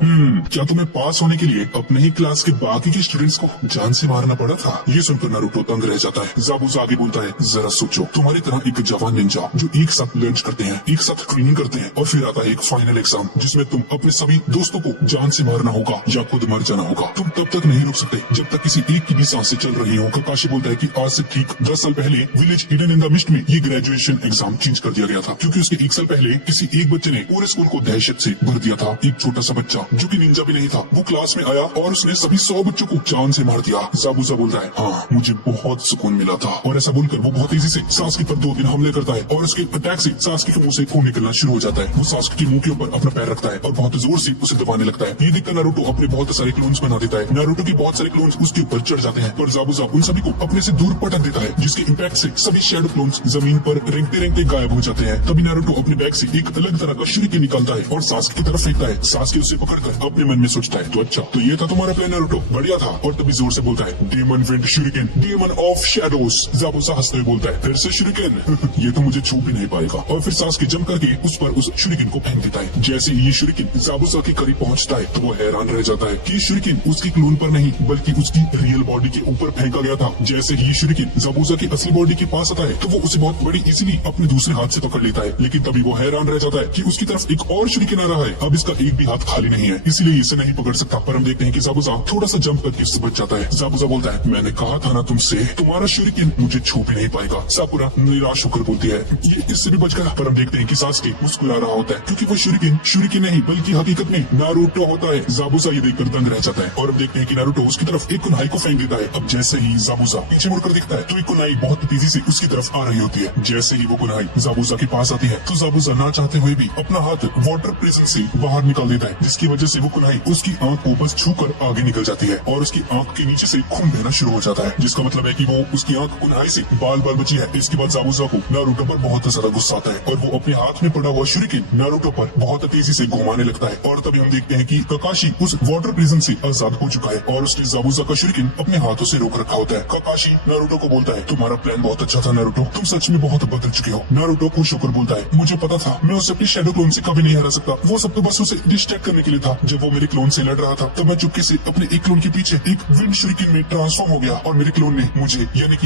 क्या तुम्हें पास होने के लिए अपने ही क्लास के बाकी के स्टूडेंट्स को जान से मारना पड़ा था। ये सुनकर नारुतो तंग रह जाता है। ज़ाबुज़ा आगे बोलता है जरा सोचो, तुम्हारी तरह एक जवान निंजा जो एक साथ लंच करते हैं, एक साथ ट्रेनिंग करते हैं और फिर आता है एक फाइनल एग्जाम जिसमें तुम अपने सभी दोस्तों को जान से मारना होगा या खुद मर जाना होगा। तुम तब तक नहीं रुक सकते जब तक किसी एक की भी सांसें चल रही हो। काकाशी बोलता है कि आज से ठीक 10 साल पहले village hidden in the mist में ये ग्रेजुएशन एग्जाम चेंज कर दिया गया था क्योंकि उसके 1 साल पहले किसी एक बच्चे ने पूरे स्कूल को दहशत से भर दिया था। एक छोटा सा बच्चा जो कि निंजा भी नहीं था वो क्लास में आया और उसने सभी 100 बच्चों को जान से मार दिया। ज़ाबुज़ा बोलता है हाँ मुझे बहुत सुकून मिला था। और ऐसा बोलकर वो बहुत तेजी से सास्के पर 2 दिन हमले करता है और उसके अटैक से सास्के के मुंह से खून निकलना शुरू हो जाता है। वो सास्के के मुंह के ऊपर अपना पैर रखता है और बहुत जोर से उसे दबाने लगता है। ये देखकर नारुतो अपने बहुत सारे क्लोन्स बना देता है। नारुतो के बहुत सारे क्लोन्स उसके ऊपर चढ़ जाते हैं पर ज़ाबुज़ा उन सभी को अपने से दूर पटक देता है जिसके इम्पैक्ट से सभी शैडो क्लोन्स जमीन पर रेंगते रेंगते गायब हो जाते हैं। तभी नारुतो अपने बैग से एक अलग तरह का शूरिकेन निकालता है और सास्के की तरफ फेंकता है। सास्के उसे पकड़कर अपने मन में सोचता है तो अच्छा तो ये था तुम्हारा प्लान नारुतो, बढ़िया था। और तभी जोर से बोलता है demon wind shuriken, demon of shadows. Zabuza हंसते हुए बोलता है फिर से शूरिकेन ये तो मुझे छू भी नहीं पाएगा। और फिर सास्के जम करके उस पर उस शूरिकेन को फेंक देता है। जैसे ही ये शूरिकेन ज़ाबुज़ा के करीब पहुंचता है तो वो हैरान रह जाता है कि शूरिकेन उसकी क्लोन पर नहीं बल्कि उसकी रियल बॉडी के ऊपर फेंका गया था। जैसे ही शूरिकेन ज़ाबुज़ा की असली बॉडी के पास आता है तो वो उसे बहुत बड़ी इजीली अपने दूसरे हाथ से पकड़ लेता है। लेकिन तभी वो हैरान रह जाता है कि उसकी तरफ एक और शूरिकेन आ रहा है। अब इसका एक भी हाथ खाली नहीं है इसलिए इसे नहीं पकड़ सकता। पर हम देखते हैं कि ज़ाबुज़ा थोड़ा सा जंप करके इससे बच जाता है। ज़ाबुज़ा बोलता है मैंने कहा था ना तुमसे तुम्हारा शूरिकेन मुझे छू भी नहीं पाएगा। साकुरा निराश होकर बोलती है ये इससे भी बच गया। पर हम देखते हैं कि सास्के मुस्कुरा रहा होता है क्योंकि वो शूरिकेन नहीं बल्कि हकीकत में नारुतो होता है। ज़ाबुज़ा ये देखकर दंग रह जाता है और हम देखते हैं कि नारुतो उसकी तरफ एक कुनाई को फेंक देता है। अब जैसे ही ज़ाबुज़ा पीछे मुड़कर दिखता है तो एक कुनाई बहुत तेजी से उसकी तरफ आ रही होती है। जैसे ही वो कुनाई ज़ाबुज़ा के पास आती है तो ज़ाबुज़ा ना चाहते हुए भी अपना हाथ वाटर प्रिजन से बाहर निकाल देता है जिसकी वजह से वो कुनाई उसकी आंख को बस छूकर आगे निकल जाती है और उसकी आंख के नीचे से खून बहना शुरू हो जाता है जिसका मतलब है कि वो उसकी आंख कुनाई से बाल बाल बची है। इसके बाद ज़ाबुज़ा को नारुतो पर बहुत ज्यादा गुस्सा आता है और वो अपने हाथ में पड़ा हुआ शूरिकेन नारुतो पर बहुत तेजी से घुमाने लगता है। और तभी हम देखते हैं कि काकाशी उस वाटर प्रिजन से आजाद हो चुका है और उसने ज़ाबुज़ा का शूरिकेन अपने हाथों से रोक रखा होता है। काकाशी नारुतो को बोलता है तुम्हारा प्लान बहुत अच्छा था नारुतो, तुम सच में बहुत बदल चुके हो। नारुतो खुश होकर बोलता है मुझे पता था मैं उसे अपनी शैडो क्लोन से कभी नहीं हरा सकता, वो सब तो बस उसे डिस्ट्रैक्ट करने के लिए था। जब वो मेरे क्लोन से लड़ रहा था तब मैं चुपके से अपने एक क्लोन के पीछे एक विंड शूरिकेन में ट्रांसफॉर्म हो गया और मेरे क्लोन ने मुझे यानी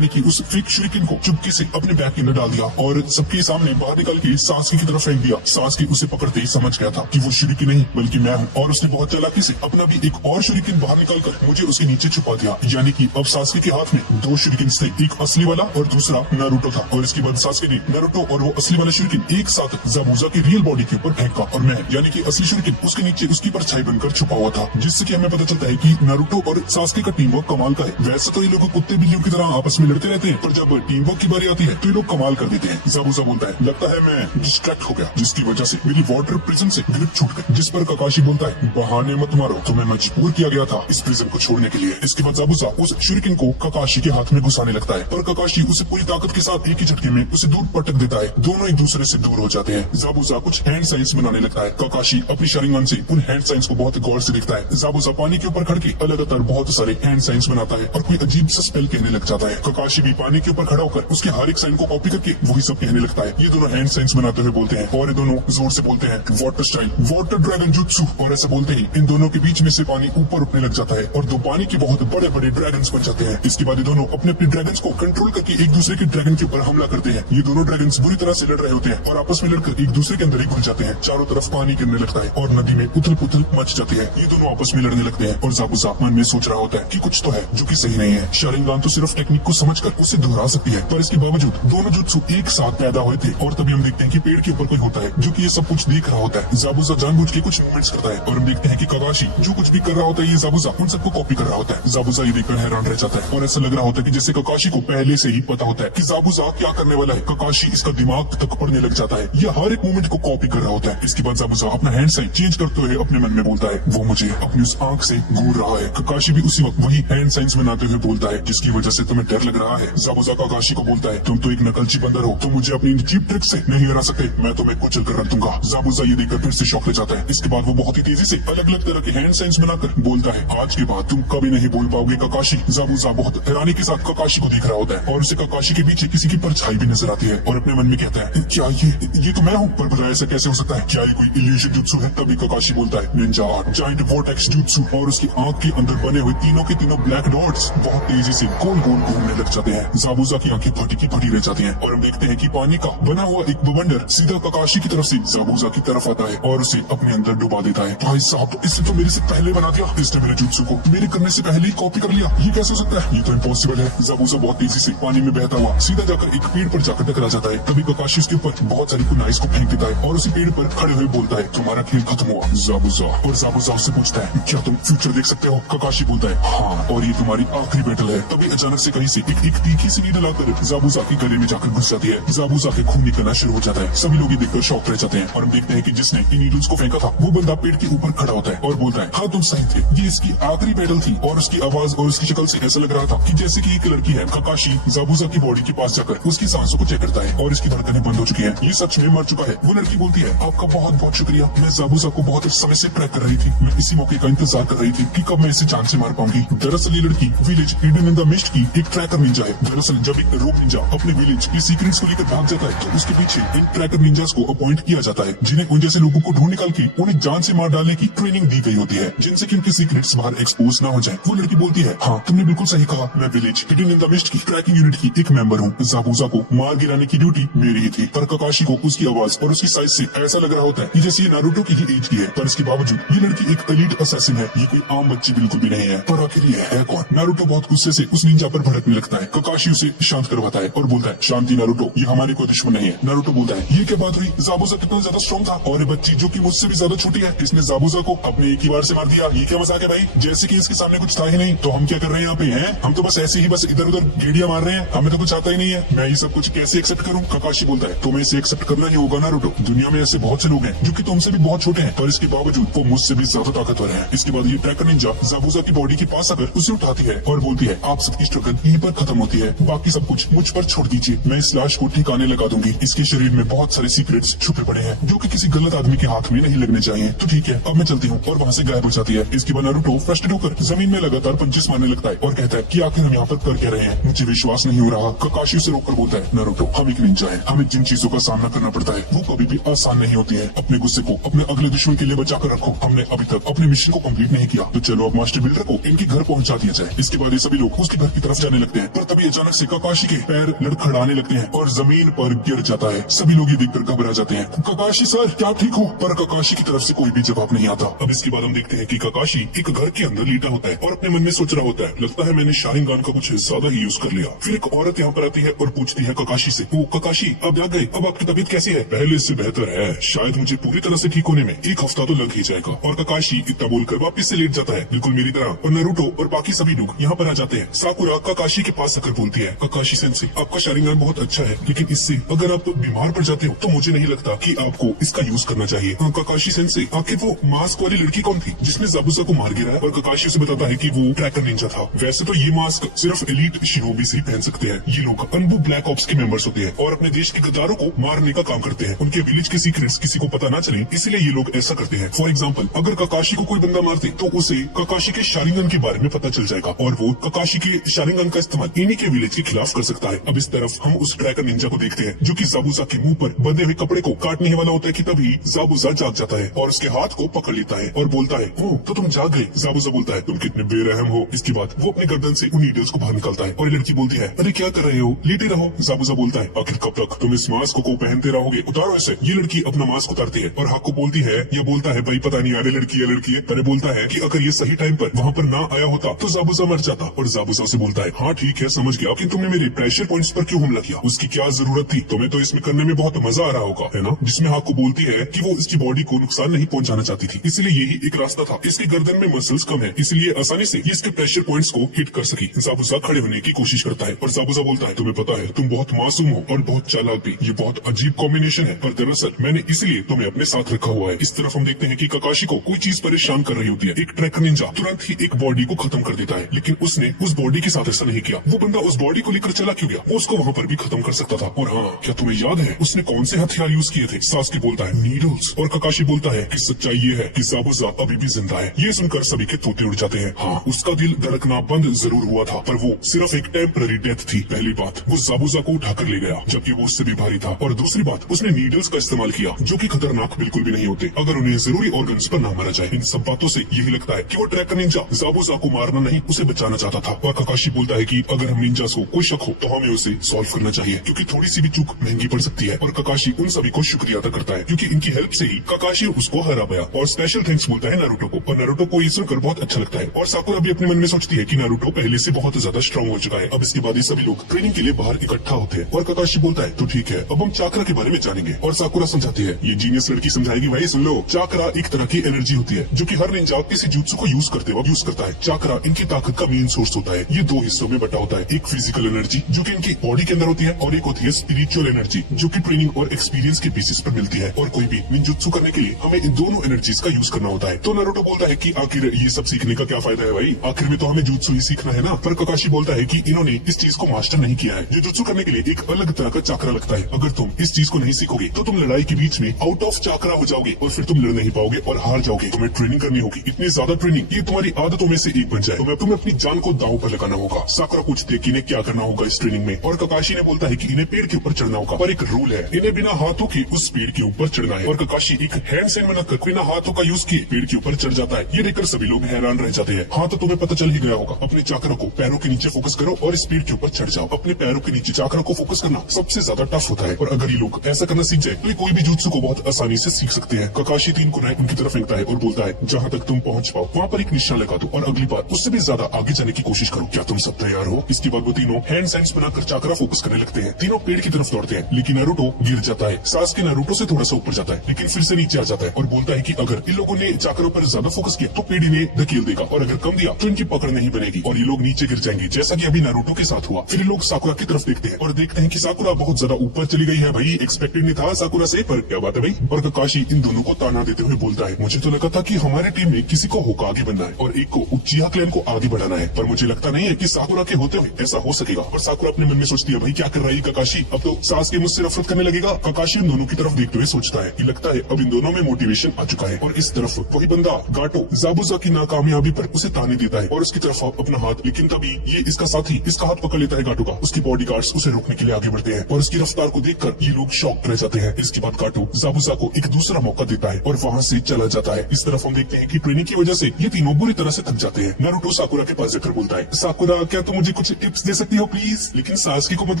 कि उस फेक शूरिकेन को चुपके से अपने बैग के अंदर डाल दिया और सबके सामने बाहर निकाल के सास्के की तरफ फेंक दिया। सास्के उसे पकड़ते ही समझ गया था कि वो शूरिकेन नहीं बल्कि मैं हूँ और उसने बहुत चालाकी से अपना भी एक और शूरिकेन बाहर निकालकर मुझे उसके नीचे छुपा दिया। यानी कि अब सास्के के हाथ में 2 शूरिकेन थे, एक असली वाला और दूसरा नारुतो था। और इसके बाद सास्के ने नारुतो और वो असली वाला शूरिकेन एक साथ ज़ाबुज़ा की रियल बॉडी के ऊपर फेंका और मैं यानी कि असली शूरिकेन उसके नीचे उसकी परछाई बनकर छुपा हुआ था जिससे कि हमें पता चलता है कि नारुतो और सास्के का टीम वर्क कमाल का है। वैसे तो ये लोग कुत्ते बिल्लियों की तरह आपस में लड़ते रहते हैं पर जब टीम वर्क की बारी आती है तो ये लोग कमाल कर देते हैं। ज़ाबुज़ा बोलता है लगता है मैं डिस्ट्रैक्ट हो गया जिसकी वजह से मेरी ये वाटर प्रिजन से ग्रिप छूट गई, जिस पर ककाशी बोलता है बहाने मत मारो, तुम्हें मजबूर किया गया था इस प्रिजन को छोड़ने के लिए। इसके बाद ज़ाबुज़ा उस शूरिकेन को ककाशी के हाथ में घुसाने लगता है, पर ककाशी उसे पूरी ताकत के साथ एक ही झटके में उसे दूर पटक देता है। दोनों एक दूसरे से दूर हो जाते हैं। ज़ाबुज़ा कुछ हैंड साइंस बनाने लगता है। ककाशी अपनी शारिंगन से उन हैंड साइंस को बहुत गौर से देखता है। ज़ाबुज़ा पानी के ऊपर खड़ के लगातार बहुत सारे हैंड साइंस बनाता है और कोई अजीब सा स्पेल कहने लग जाता है। ककाशी भी पानी के ऊपर खड़ा होकर उसके हर एक साइन को कॉपी करके वही सब कहने लगता है। ये दोनों हैंड साइंस बनाते हुए बोलते हैं और ये दोनों जोर से बोलते हैं water style, water dragon jutsu. और ऐसा बोलते ही इन दोनों के बीच में से पानी ऊपर उठने लग जाता है और दो पानी के बहुत बड़े बड़े ड्रैगन्स बन जाते हैं। इसके बाद ये दोनों अपने अपने ड्रैगन्स को कंट्रोल करके एक दूसरे के ड्रैगन के ऊपर हमला करते हैं। ये दोनों ड्रैगन्स बुरी तरह से लड़ रहे होते हैं और आपस में लड़कर एक दूसरे के अंदर ही घुल जाते हैं। चारों तरफ पानी गिरने लगता है और नदी में उथल पुथल मच जाती है। ये दोनों आपस में लड़ने लगते हैं और ज़ाबुज़ा मन में सोच रहा होता है कि कुछ तो है जो कि सही नहीं है। शारिंगान तो सिर्फ टेक्निक को समझकर उसे दोहरा सकती है, पर इसके बावजूद दोनों जुत्सु एक साथ पैदा हुए थे। और तभी हम देखते हैं कि पेड़ के ऊपर कोई होता है जो कि ये सब कुछ देख रहा होता है। ज़ाबुज़ा जानबूझ के कुछ मूवमेंट्स करता है और हम देखते हैं कि ककाशी जो कुछ भी कर रहा होता है ये ज़ाबुज़ा उन सबको कॉपी कर रहा होता है। ज़ाबुज़ा ये देखकर हैरान रह जाता है और ऐसा लग रहा होता है कि जैसे ककाशी को पहले से ही पता होता है कि ज़ाबुज़ा क्या करने वाला है। ककाशी इसका दिमाग तक पढ़ने लग जाता है, ये हर एक मूवमेंट को कॉपी कर रहा होता है। इसके बाद ज़ाबुज़ा अपना हैंड साइन चेंज करते हुए अपने मन में बोलता है वो मुझे अपनी उस आंख से घूर रहा है। ककाशी भी उसी वक्त वही हैंड साइंस बनाते हुए बोलता है जिसकी वजह से तुम्हें डर लग रहा है। ज़ाबुज़ा ककाशी को बोलता है तुम तो एक नकलची बंदर हो, तुम मुझे अपनी चीप ट्रिक से नहीं हरा सकते, मैं तुम्हें कुचल कर रख दूंगा। ज़ाबुज़ा ये देखकर फिर से शॉक ले जाता है। इसके बाद वो बहुत ही तेजी से अलग अलग तरह के हैंड साइंस बनाकर बोलता है आज के बाद तुम कभी नहीं बोल पाओगे ककाशी। ज़ाबुज़ा बहुत हैरानी के साथ ककाशी को देख रहा होता है और उसे ककाशी के पीछे किसी की परछाई भी नजर आती है और अपने मन में कहता है क्या ये तो मैं हूँ, पर भला ऐसा कैसे हो सकता है, क्या ये कोई इल्यूजन जुत्सु है। तभी ककाशी बोलता है Ninja art, giant vortex jutsu. और उसकी आंख के अंदर बने हुए तीनों के तीनों ब्लैक डॉट्स बहुत तेजी से गोल गोल घूमने लग जाते हैं। ज़ाबुज़ा की आंखें फटी की फटी रह जाती हैं और हम देखते हैं कि पानी का बना हुआ एक बवंडर सीधा ककाशी की तरफ से ज़ाबुज़ा की तरफ आता है और उसे अपने अंदर डुबा देता है। भाई साहब इसने तो मेरे से पहले बना दिया, इसने मेरे जुत्सु को मेरे करने से पहले ही कॉपी कर लिया, ये कैसे हो सकता है, ये तो इम्पॉसिबल है। ज़ाबुज़ा बहुत तेजी से पानी में बहता हुआ सीधा जाकर एक पेड़ पर जाकर टकरा जाता है। तभी ककाशी उसके ऊपर बहुत सारी कुनाइस को फेंक देता है और उसी पेड़ पर खड़े हुए बोलता है तुम्हारा खेल खत्म हुआ ज़ाबुज़ा। और ज़ाबुज़ा उससे पूछता है क्या तुम फ्यूचर देख सकते हो। ककाशी बोलता है हाँ, और ये तुम्हारी आखिरी बैटल है। तभी अचानक से कहीं से एक तीखी सी नीडल आकर ज़ाबुज़ा के गले में जाकर घुस जाती है। ज़ाबुज़ा के खून निकलना शुरू हो जाता है। सभी लोग ये देखकर शॉक रह जाते हैं और हम देखते हैं कि जिसने इन नीडल्स को फेंका था वो बंदा पेड़ के ऊपर खड़ा होता है और बोलता है हाँ तुम सही थे, ये इसकी आखिरी बैटल थी। और उसकी आवाज और उसकी शक्ल से ऐसा लग रहा था कि जैसे कि एक लड़की है। ककाशी ज़ाबुज़ा की बॉडी के पास जाकर उसकी सांसों को चेक करता है और इसकी धड़कनें बंद हो चुकी है, ये सच में मर चुका है। वो लड़की बोलती है आपका बहुत बहुत शुक्रिया, मैं ज़ाबुज़ा को बहुत समय से ट्रैक कर रही थी, मैं इसी मौके का इंतजार कर रही थी कि कब मैं इसे जान से मार पाऊंगी। दरअसल ये लड़की village hidden in the mist की एक ट्रैकर निंजा है। दरअसल जब एक रोग निंजा अपने विलेज की सीक्रेट्स को लेकर भाग जाता है तो उसके पीछे इन ट्रैकर निंजास को अपॉइंट किया जाता है जिन्हें उन जैसे लोगों को ढूंढ निकाल के उन्हें जान से मार डालने की ट्रेनिंग दी गई होती है, जिनसे कि उनकी सीक्रेट्स बाहर एक्सपोज न हो जाए। वो लड़की बोलती है हाँ तुमने बिल्कुल सही कहा, मैं village hidden in the mist की ट्रैकिंग यूनिट की एक मेंबर हूँ। ज़ाबुज़ा को मार गिराने की ड्यूटी मेरी ही थी। पर ककाशी को उसकी आवाज और उसकी साइज से ऐसा लग रहा होता है कि जैसे ये नारुतो की ही एज की है, पर इसके बावजूद ये लड़की एक एलीट असैसिन है, ये कोई आम बच्ची बिल्कुल भी नहीं है। पर आखिर ये है कौन। नारुतो बहुत गुस्से से उस निंजा पर भड़कने लगता है। ककाशी उसे शांत करवाता है और बोलता है शांति नारुतो, ये हमारी कोई दुश्मन नहीं है। नारुतो बोलता है ये क्या बात हुई, ज़ाबुज़ा कितना ज्यादा स्ट्रॉन्ग था और ये बच्ची जो कि मुझसे भी ज्यादा छोटी है इसने ज़ाबुज़ा को अपने एक ही बार से मार दिया, ये क्या मजाक है भाई, जैसे कि इसके सामने कुछ था ही नहीं। तो हम क्या कर रहे हैं यहाँ पे हैं, हम तो बस ऐसे ही बस इधर उधर गेड़िया मार रहे हैं, हमें तो कुछ आता ही नहीं है, मैं ये सब कुछ कैसे एक्सेप्ट करूँ। ककाशी बोलता है तुम्हें इसे एक्सेप्ट करना ही होगा नारुतो, दुनिया में ऐसे बहुत से लोग हैं जो कि तुमसे भी बहुत छोटे हैं पर इसके बावजूद वो मुझसे भी ज्यादा ताकतवर है। इसके बाद ये ट्रैकर निंजा ज़ाबुज़ा की बॉडी के पास आकर उसे उठाती है और बोलती है आप सबकी स्ट्रगल यहीं पर खत्म होती है, बाकी सब कुछ मुझ पर छोड़ दीजिए, मैं इस लाश को ठिकाने लगा दूंगी। इसके शरीर में बहुत सारे सीक्रेट्स छुपे पड़े हैं जो कि किसी गलत आदमी के हाथ में नहीं लगने चाहिए। तो ठीक है अब मैं चलती हूँ। और वहाँ से गायब हो जाती है। इसके बाद नारुतो फ्रस्ट्रेट होकर जमीन में लगातार पंचेस मारने लगता है और कहता है कि आखिर हम यहाँ पर कर क्या रहे हैं, मुझे विश्वास नहीं हो रहा। ककाशी उसे रोककर बोलता है नारुतो हम एक निंजा है, हमें जिन चीजों का सामना करना पड़ता है वो कभी भी आसान नहीं होती है। अपने गुस्से को अपने अगले दुश्मन के लिए बचा कर रखो। हमने अभी तक अपने मिशन को कंप्लीट नहीं किया तो चलो अब मास्टर बिल्डर को इनके घर पहुंचा दिया जाए। इसके बाद ये सभी लोग उसके घर की तरफ जाने लगते हैं पर तभी अचानक से ककाशी के पैर लड़खड़ाने लगते हैं और जमीन पर गिर जाता है। सभी लोग ये देखकर घबरा जाते हैं। ककाशी सर क्या ठीक हो, पर ककाशी की तरफ से कोई भी जवाब नहीं आता। अब इसके बाद हम देखते हैं कि ककाशी एक घर के अंदर लेटा होता है और अपने मन में सोच रहा होता है लगता है मैंने शारिंगान का कुछ ज्यादा ही यूज कर लिया। फिर एक औरत यहाँ पर आती है और पूछती है ककाशी से ओ ककाशी अब जाग गए, अब आपकी तबीयत कैसी है। पहले से बेहतर है, शायद मुझे पूरी तरह से ठीक होने में एक हफ्ता तो लग ही जाएगा। और ककाशी इतना बोलकर वापस से लेट जाता है बिल्कुल मेरी तरह। और नारुतो और बाकी सभी लोग यहाँ पर आ जाते हैं। साकुरा ककाशी के पास आकर बोलती है ककाशी सेंसे आपका शारिंगान बहुत अच्छा है लेकिन इससे अगर आप बीमार पड़ जाते हो तो मुझे नहीं लगता कि आपको को इसका यूज करना चाहिए। हाँ, काकाशी सेंसे, आखिर वो मास्क वाली लड़की कौन थी जिसने ज़ाबुज़ा को मार गिराया और काकाशी उसे बताता है कि वो ट्रैकर निंजा था। वैसे तो ये मास्क सिर्फ एलीट शिनोबी से ही पहन सकते हैं। ये लोग अनबू ब्लैक ऑप्स के मेंबर्स होते हैं और अपने देश के गद्दारों को मारने का काम करते हैं। उनके विलेज के सीक्रेट्स किसी को पता ना चले, इसलिए ये लोग ऐसा करते हैं। फॉर एग्जाम्पल, अगर काकाशी को कोई बंदा मारते तो उसे काकाशी के शारिंगन के बारे में पता चल जाएगा और वो काकाशी के शारिंगन का इस्तेमाल इन्हीं के विलेज के खिलाफ कर सकता है। अब इस तरफ हम उस ट्रैकर निंजा को देखते हैं जो कि ज़ाबुज़ा के मुंह पर बंधे हुए कपड़े को काटने वाला होता है कि तभी ज़ाबुज़ा जाग जाता है और उसके हाथ को पकड़ लेता है और बोलता है, ओह तो तुम जाग गए। ज़ाबुज़ा बोलता है, तुम कितने बेरहम हो। इसके बाद वो अपने गर्दन से उन नीडल्स को बाहर निकालता है और ये लड़की बोलती है, अरे क्या कर रहे हो, लेटे रहो। ज़ाबुज़ा बोलता है, आखिर कब तक तुम इस मास्क को पहनते रहोगे, उतारो इसे। ये लड़की अपना मास्क उतारती है और हक को बोलती है या बोलता है, भाई पता नहीं यार लड़की है। अरे बोलता है कि अगर ये सही टाइम पर वहाँ पर ना आया होता तो ज़ाबुज़ा मर जाता। और ज़ाबुज़ा से बोलता है, हाँ ठीक है समझ गया, लेकिन तुमने मेरे प्रेशर पॉइंट्स पर क्यों हमला किया, उसकी क्या जरूरत थी, तुम्हें तो इसमें करने में बहुत मजा आ रहा होगा, है ना। जिसमें हक को बोलती है कि वो इसकी बॉडी को नुकसान नहीं पहुंचाना चाहती थी, इसलिए यही एक रास्ता था। इसके गर्दन में मसल्स कम है, इसलिए आसानी से ये इसके प्रेशर पॉइंट्स को हिट कर सकी। ज़ाबुज़ा खड़े होने की कोशिश करता है और ज़ाबुज़ा बोलता है, तुम्हें पता है तुम बहुत मासूम हो और बहुत चालाक भी। ये बहुत अजीब कॉम्बिनेशन है, पर दरअसल मैंने इसलिए तुम्हें अपने साथ रखा हुआ है। इस तरफ हम देखते हैं कि काकाशी को कोई चीज परेशान कर रही होती है। एक ट्रैकर निंजा तुरंत ही एक बॉडी को खत्म कर देता है, लेकिन उसने उस बॉडी के साथ ऐसा नहीं किया। वो बंदा उस बॉडी को लेकर चला क्यों गया, वो उसको वहाँ पर भी खत्म कर सकता था। और हाँ, क्या तुम्हें याद है उसने कौन से हथियार यूज किए थे। सास्के बोलता है, नीडल्स। और काकाशी बोलता है कि सच्चाई ये है कि ज़ाबुज़ा अभी भी जिंदा है। ये सुनकर सभी के तोते उड़ जाते हैं। हाँ, उसका दिल धड़कना बंद जरूर हुआ था, पर वो सिर्फ एक टेम्पररी डेथ थी। पहली बात, वो ज़ाबुज़ा को उठाकर ले गया जबकि वो उससे भी भारी था, और दूसरी बात, उसने नीडल्स का इस्तेमाल किया जो कि खतरनाक बिल्कुल भी नहीं होते अगर उन्हें जरूरी ऑर्गन्स पर ना मारा जाए। इन सब बातों से यही लगता है कि वो ट्रैकर निंजा ज़ाबुज़ा को मारना नहीं, उसे बचाना चाहता था। और काकाशी बोलता है कि अगर हम निंजास को कोई शक हो तो हमें उसे सॉल्व करना चाहिए, क्योंकि थोड़ी सी भी चूक महंगी पड़ सकती है। और काकाशी उन सभी को शुक्रिया अदा करता है क्योंकि इनकी हेल्प से ही काकाशी उसको हरा पाया, और स्पेशल थैंक्स बोलता है नारुतो को। और नारुतो को ये सुनकर बहुत अच्छा लगता है। और साकुरा भी अपने मन में सोचती है कि नारुतो पहले से बहुत ज्यादा स्ट्रॉन्ग हो चुका है। अब इसके बाद ये सभी लोग ट्रेनिंग के लिए बाहर इकट्ठा होते हैं और काकाशी बोलता है, तो ठीक है अब हम चाकरा के बारे में जानेंगे। और साकुरा समझाती है, ये जीनियस लड़की समझाएगी, भाई सुन लो, चाकरा एक तरह की एनर्जी होती है जो कि हर निंजा किसी जुत्सु को यूज करते वक्त यूज करता है। चाकरा इनकी ताकत का मेन सोर्स होता है। ये दो हिस्सों में बटा होता है, एक फिजिकल एनर्जी जो कि इनकी बॉडी के अंदर होती है और एक होती है स्पिरिचुअल एनर्जी जो कि ट्रेनिंग और एक्सपीरियंस के बेसिस पर मिलती है। और कोई भी निंजुत्सु करने के लिए हमें इन दोनों एनर्जीज का यूज करना होता है। तो नारुतो बोलता है कि आखिर ये सब सीखने का क्या फायदा है भाई, आखिर में तो हमें जुत्सु ही सीखना है ना। पर काकाशी बोलता है कि इन्होंने इस चीज को मास्टर नहीं किया है। जुजुत्सु करने के लिए एक अलग तरह का चाकरा लगता है। अगर तुम इस चीज को नहीं सीखोगे तो तुम लड़ाई के बीच में आउट ऑफ चाकरा हो जाओगे और फिर तुम लड़ नहीं पाओगे और हार जाओगे। तुम्हें ट्रेनिंग करनी होगी, इतनी ज्यादा ट्रेनिंग ये तुम्हारी आदतों में से एक बन जाए। तुम्हें अपनी जान को दांव पर लगाना होगा। साकुरा पूछती है कि इन्हें क्या करना होगा इस ट्रेनिंग में, और काकाशी ने बोलता है कि इन्हें पेड़ के ऊपर चढ़ना होगा, पर एक रूल है, इन्हें बिना हाथों के उस पेड़ के ऊपर चढ़ना है। और काकाशी एक हैंड साइन बनाकर बिना हाथों का यूज किए पेड़ के ऊपर चढ़ जाता है। ये देखकर सभी लोग हैरान रह जाते हैं। हाँ, तो तुम्हें पता चल ही गया होगा। अपने चाकरा को पैरों के नीचे फोकस करो और इस पेड़ के ऊपर चढ़ जाओ। अपने पैरों के नीचे चाकरा को फोकस करना सबसे ज्यादा टफ होता है, और अगर ये लोग ऐसा करना सीख जाए तो ये कोई भी जुत्सु को बहुत आसानी से सीख सकते हैं। काकाशी 3 कुनाएं उनकी तरफ फेंकता है और बोलता है, जहाँ तक तुम पहुँच पाओ वहाँ पर एक निशान लगा दो और अगली बार उससे भी ज्यादा आगे जाने की कोशिश करो। क्या तुम सब तैयार हो। इसके बाद वो तीनों हैंड साइंस बनाकर चाकरा फोकस करने लगते हैं। तीनों पेड़ की तरफ दौड़ते हैं, लेकिन नारुतो गिर जाता है। सास्के नारुतो से थोड़ा सा ऊपर जाता है, लेकिन फिर से नीचे आ जाता है और बोलता है कि अगर इन लोगों ने चाकरों पर ज्यादा फोकस किया तो पेड़ इन्हें धकेल देगा, और अगर कम दिया तो इनकी पकड़ नहीं बनेगी और ये लोग नीचे गिर जाएंगे, जैसा कि अभी नारुतो के साथ हुआ। फिर लोग साकुरा की तरफ देखते हैं और देखते हैं कि साकुरा बहुत ज्यादा ऊपर चली गई है। भाई एक्सपेक्टेड नहीं था साकुरा से, पर क्या बात है भाई। और काकाशी इन दोनों को ताना देते हुए बोलता है, मुझे तो लगा था कि हमारे टीम में किसी को होकागे बनना है और एक को उचिहा क्लैन को आगे बढ़ाना है, पर मुझे लगता नहीं है कि साकुरा के होते हुए ऐसा हो सकेगा। और साकुरा अपने मन में सोचती है, भाई क्या कर रही है काकाशी, अब तो सास के मुझसे नफरत करने लगेगा। काकाशी इन दोनों की तरफ देखते हुए सोचता है कि लगता है अब इन दोनों में मोटिवेशन आ चुका है। और इस तरफ वही बंदा गाटो ज़ाबुज़ा की नाकामयाबी पर उसे ताने देता है और उसकी तरफ अपना हाथ, लेकिन तभी ये इसका साथी इसका हाथ पकड़ लेता है गाटो का। उसकी बॉडीगार्ड्स उसे रोकने के लिए आगे बढ़ते हैं और उसकी रफ्तार को देखकर ये लोग शॉक्ड रह जाते हैं। इसके बाद गाटो ज़ाबुज़ा को एक दूसरा मौका देता है और वहाँ से चला जाता है। इस तरफ हम देखते हैं कि ट्रेनिंग की वजह से ये तीनों बुरी तरह से थक जाते हैं। नारुतो साकुरा के पास जाकर बोलता है, साकुरा क्या तुम मुझे कुछ टिप्स दे सकती हो प्लीज, लेकिन सासकी को मत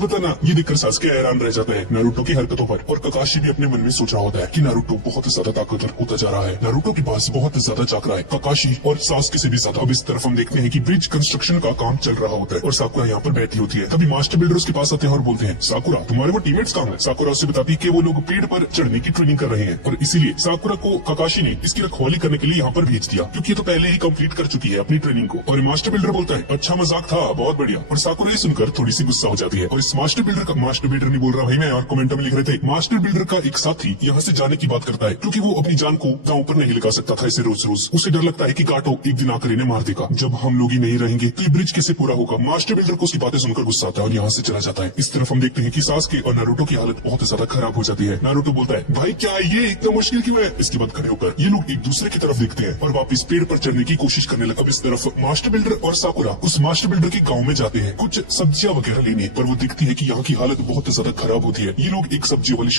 बताना। ये देखकर सासकी हैरान रह जाता है नारुतो की हरकतों पर, और काकाशी भी अपने मन में सोच रहा होता है कि नारुतो बहुत ज्यादा ताकतवर होता जा रहा है। नारुतो के पास बहुत ज्यादा चाकरा है, काकाशी और सासकी से भी ज्यादा। अब इस तरफ हम देखते हैं कि ब्रिज कंस्ट्रक्शन का काम चल रहा होता है और साकुरा यहाँ पर बैठी होती है। तभी मास्टर बिल्डर उसके पास आते हैं और बोलते हैं, साकुरा तुम्हारे वो टीममेट्स कहाँ हैं। साकुरा उससे बताती है कि वो लोग पेड़ पर चढ़ने की ट्रेनिंग कर रहे हैं और इसीलिए साकुरा को काकाशी ने इसकी रखवाली करने के लिए यहाँ पर भेज दिया, क्योंकि ये तो पहले ही कंप्लीट कर चुकी है अपनी ट्रेनिंग को। और मास्टर बिल्डर बोलता है, अच्छा मजाक था, बहुत बढ़िया। और साकुरा ये सुनकर थोड़ी सी गुस्सा हो जाती है और इस मास्टर बिल्डर नहीं बोल रहा भाई मैं, और कमेंट में लिख रहे थे, मास्टर बिल्डर का एक साथ ही यहाँ से जाने की बात करता है, क्योंकि वो अपनी जान को दांव पर नहीं लगा सकता था इसे रोज रोज। उसे डर लगता है कि काटो एक दिन आकर इन्हें मार देगा। जब हम लोग ही नहीं रहेंगे तो ये ब्रिज कैसे पूरा होगा। मास्टर बिल्डर को उसकी बातें सुनकर गुस्सा आता है और यहाँ से चला जाता है। इस तरफ हम देखते हैं कि सास्के और नारुतो की हालत बहुत ज्यादा खराब हो जाती है। नारुतो बोलता है, भाई क्या ये इतना मुश्किल क्यों है। इसके बाद खड़े होकर ये लोग एक दूसरे की तरफ देखते हैं और वापिस पेड़ पर चढ़ने की कोशिश करने लगा। अब इस तरफ मास्टर बिल्डर और साकुरा उस मास्टर बिल्डर के गाँव में जाते हैं कुछ सब्जियां वगैरह लेने, पर वो दिखती है कि यहाँ की हालत बहुत ज्यादा खराब होती है। ये लोग एक सब्जी वाली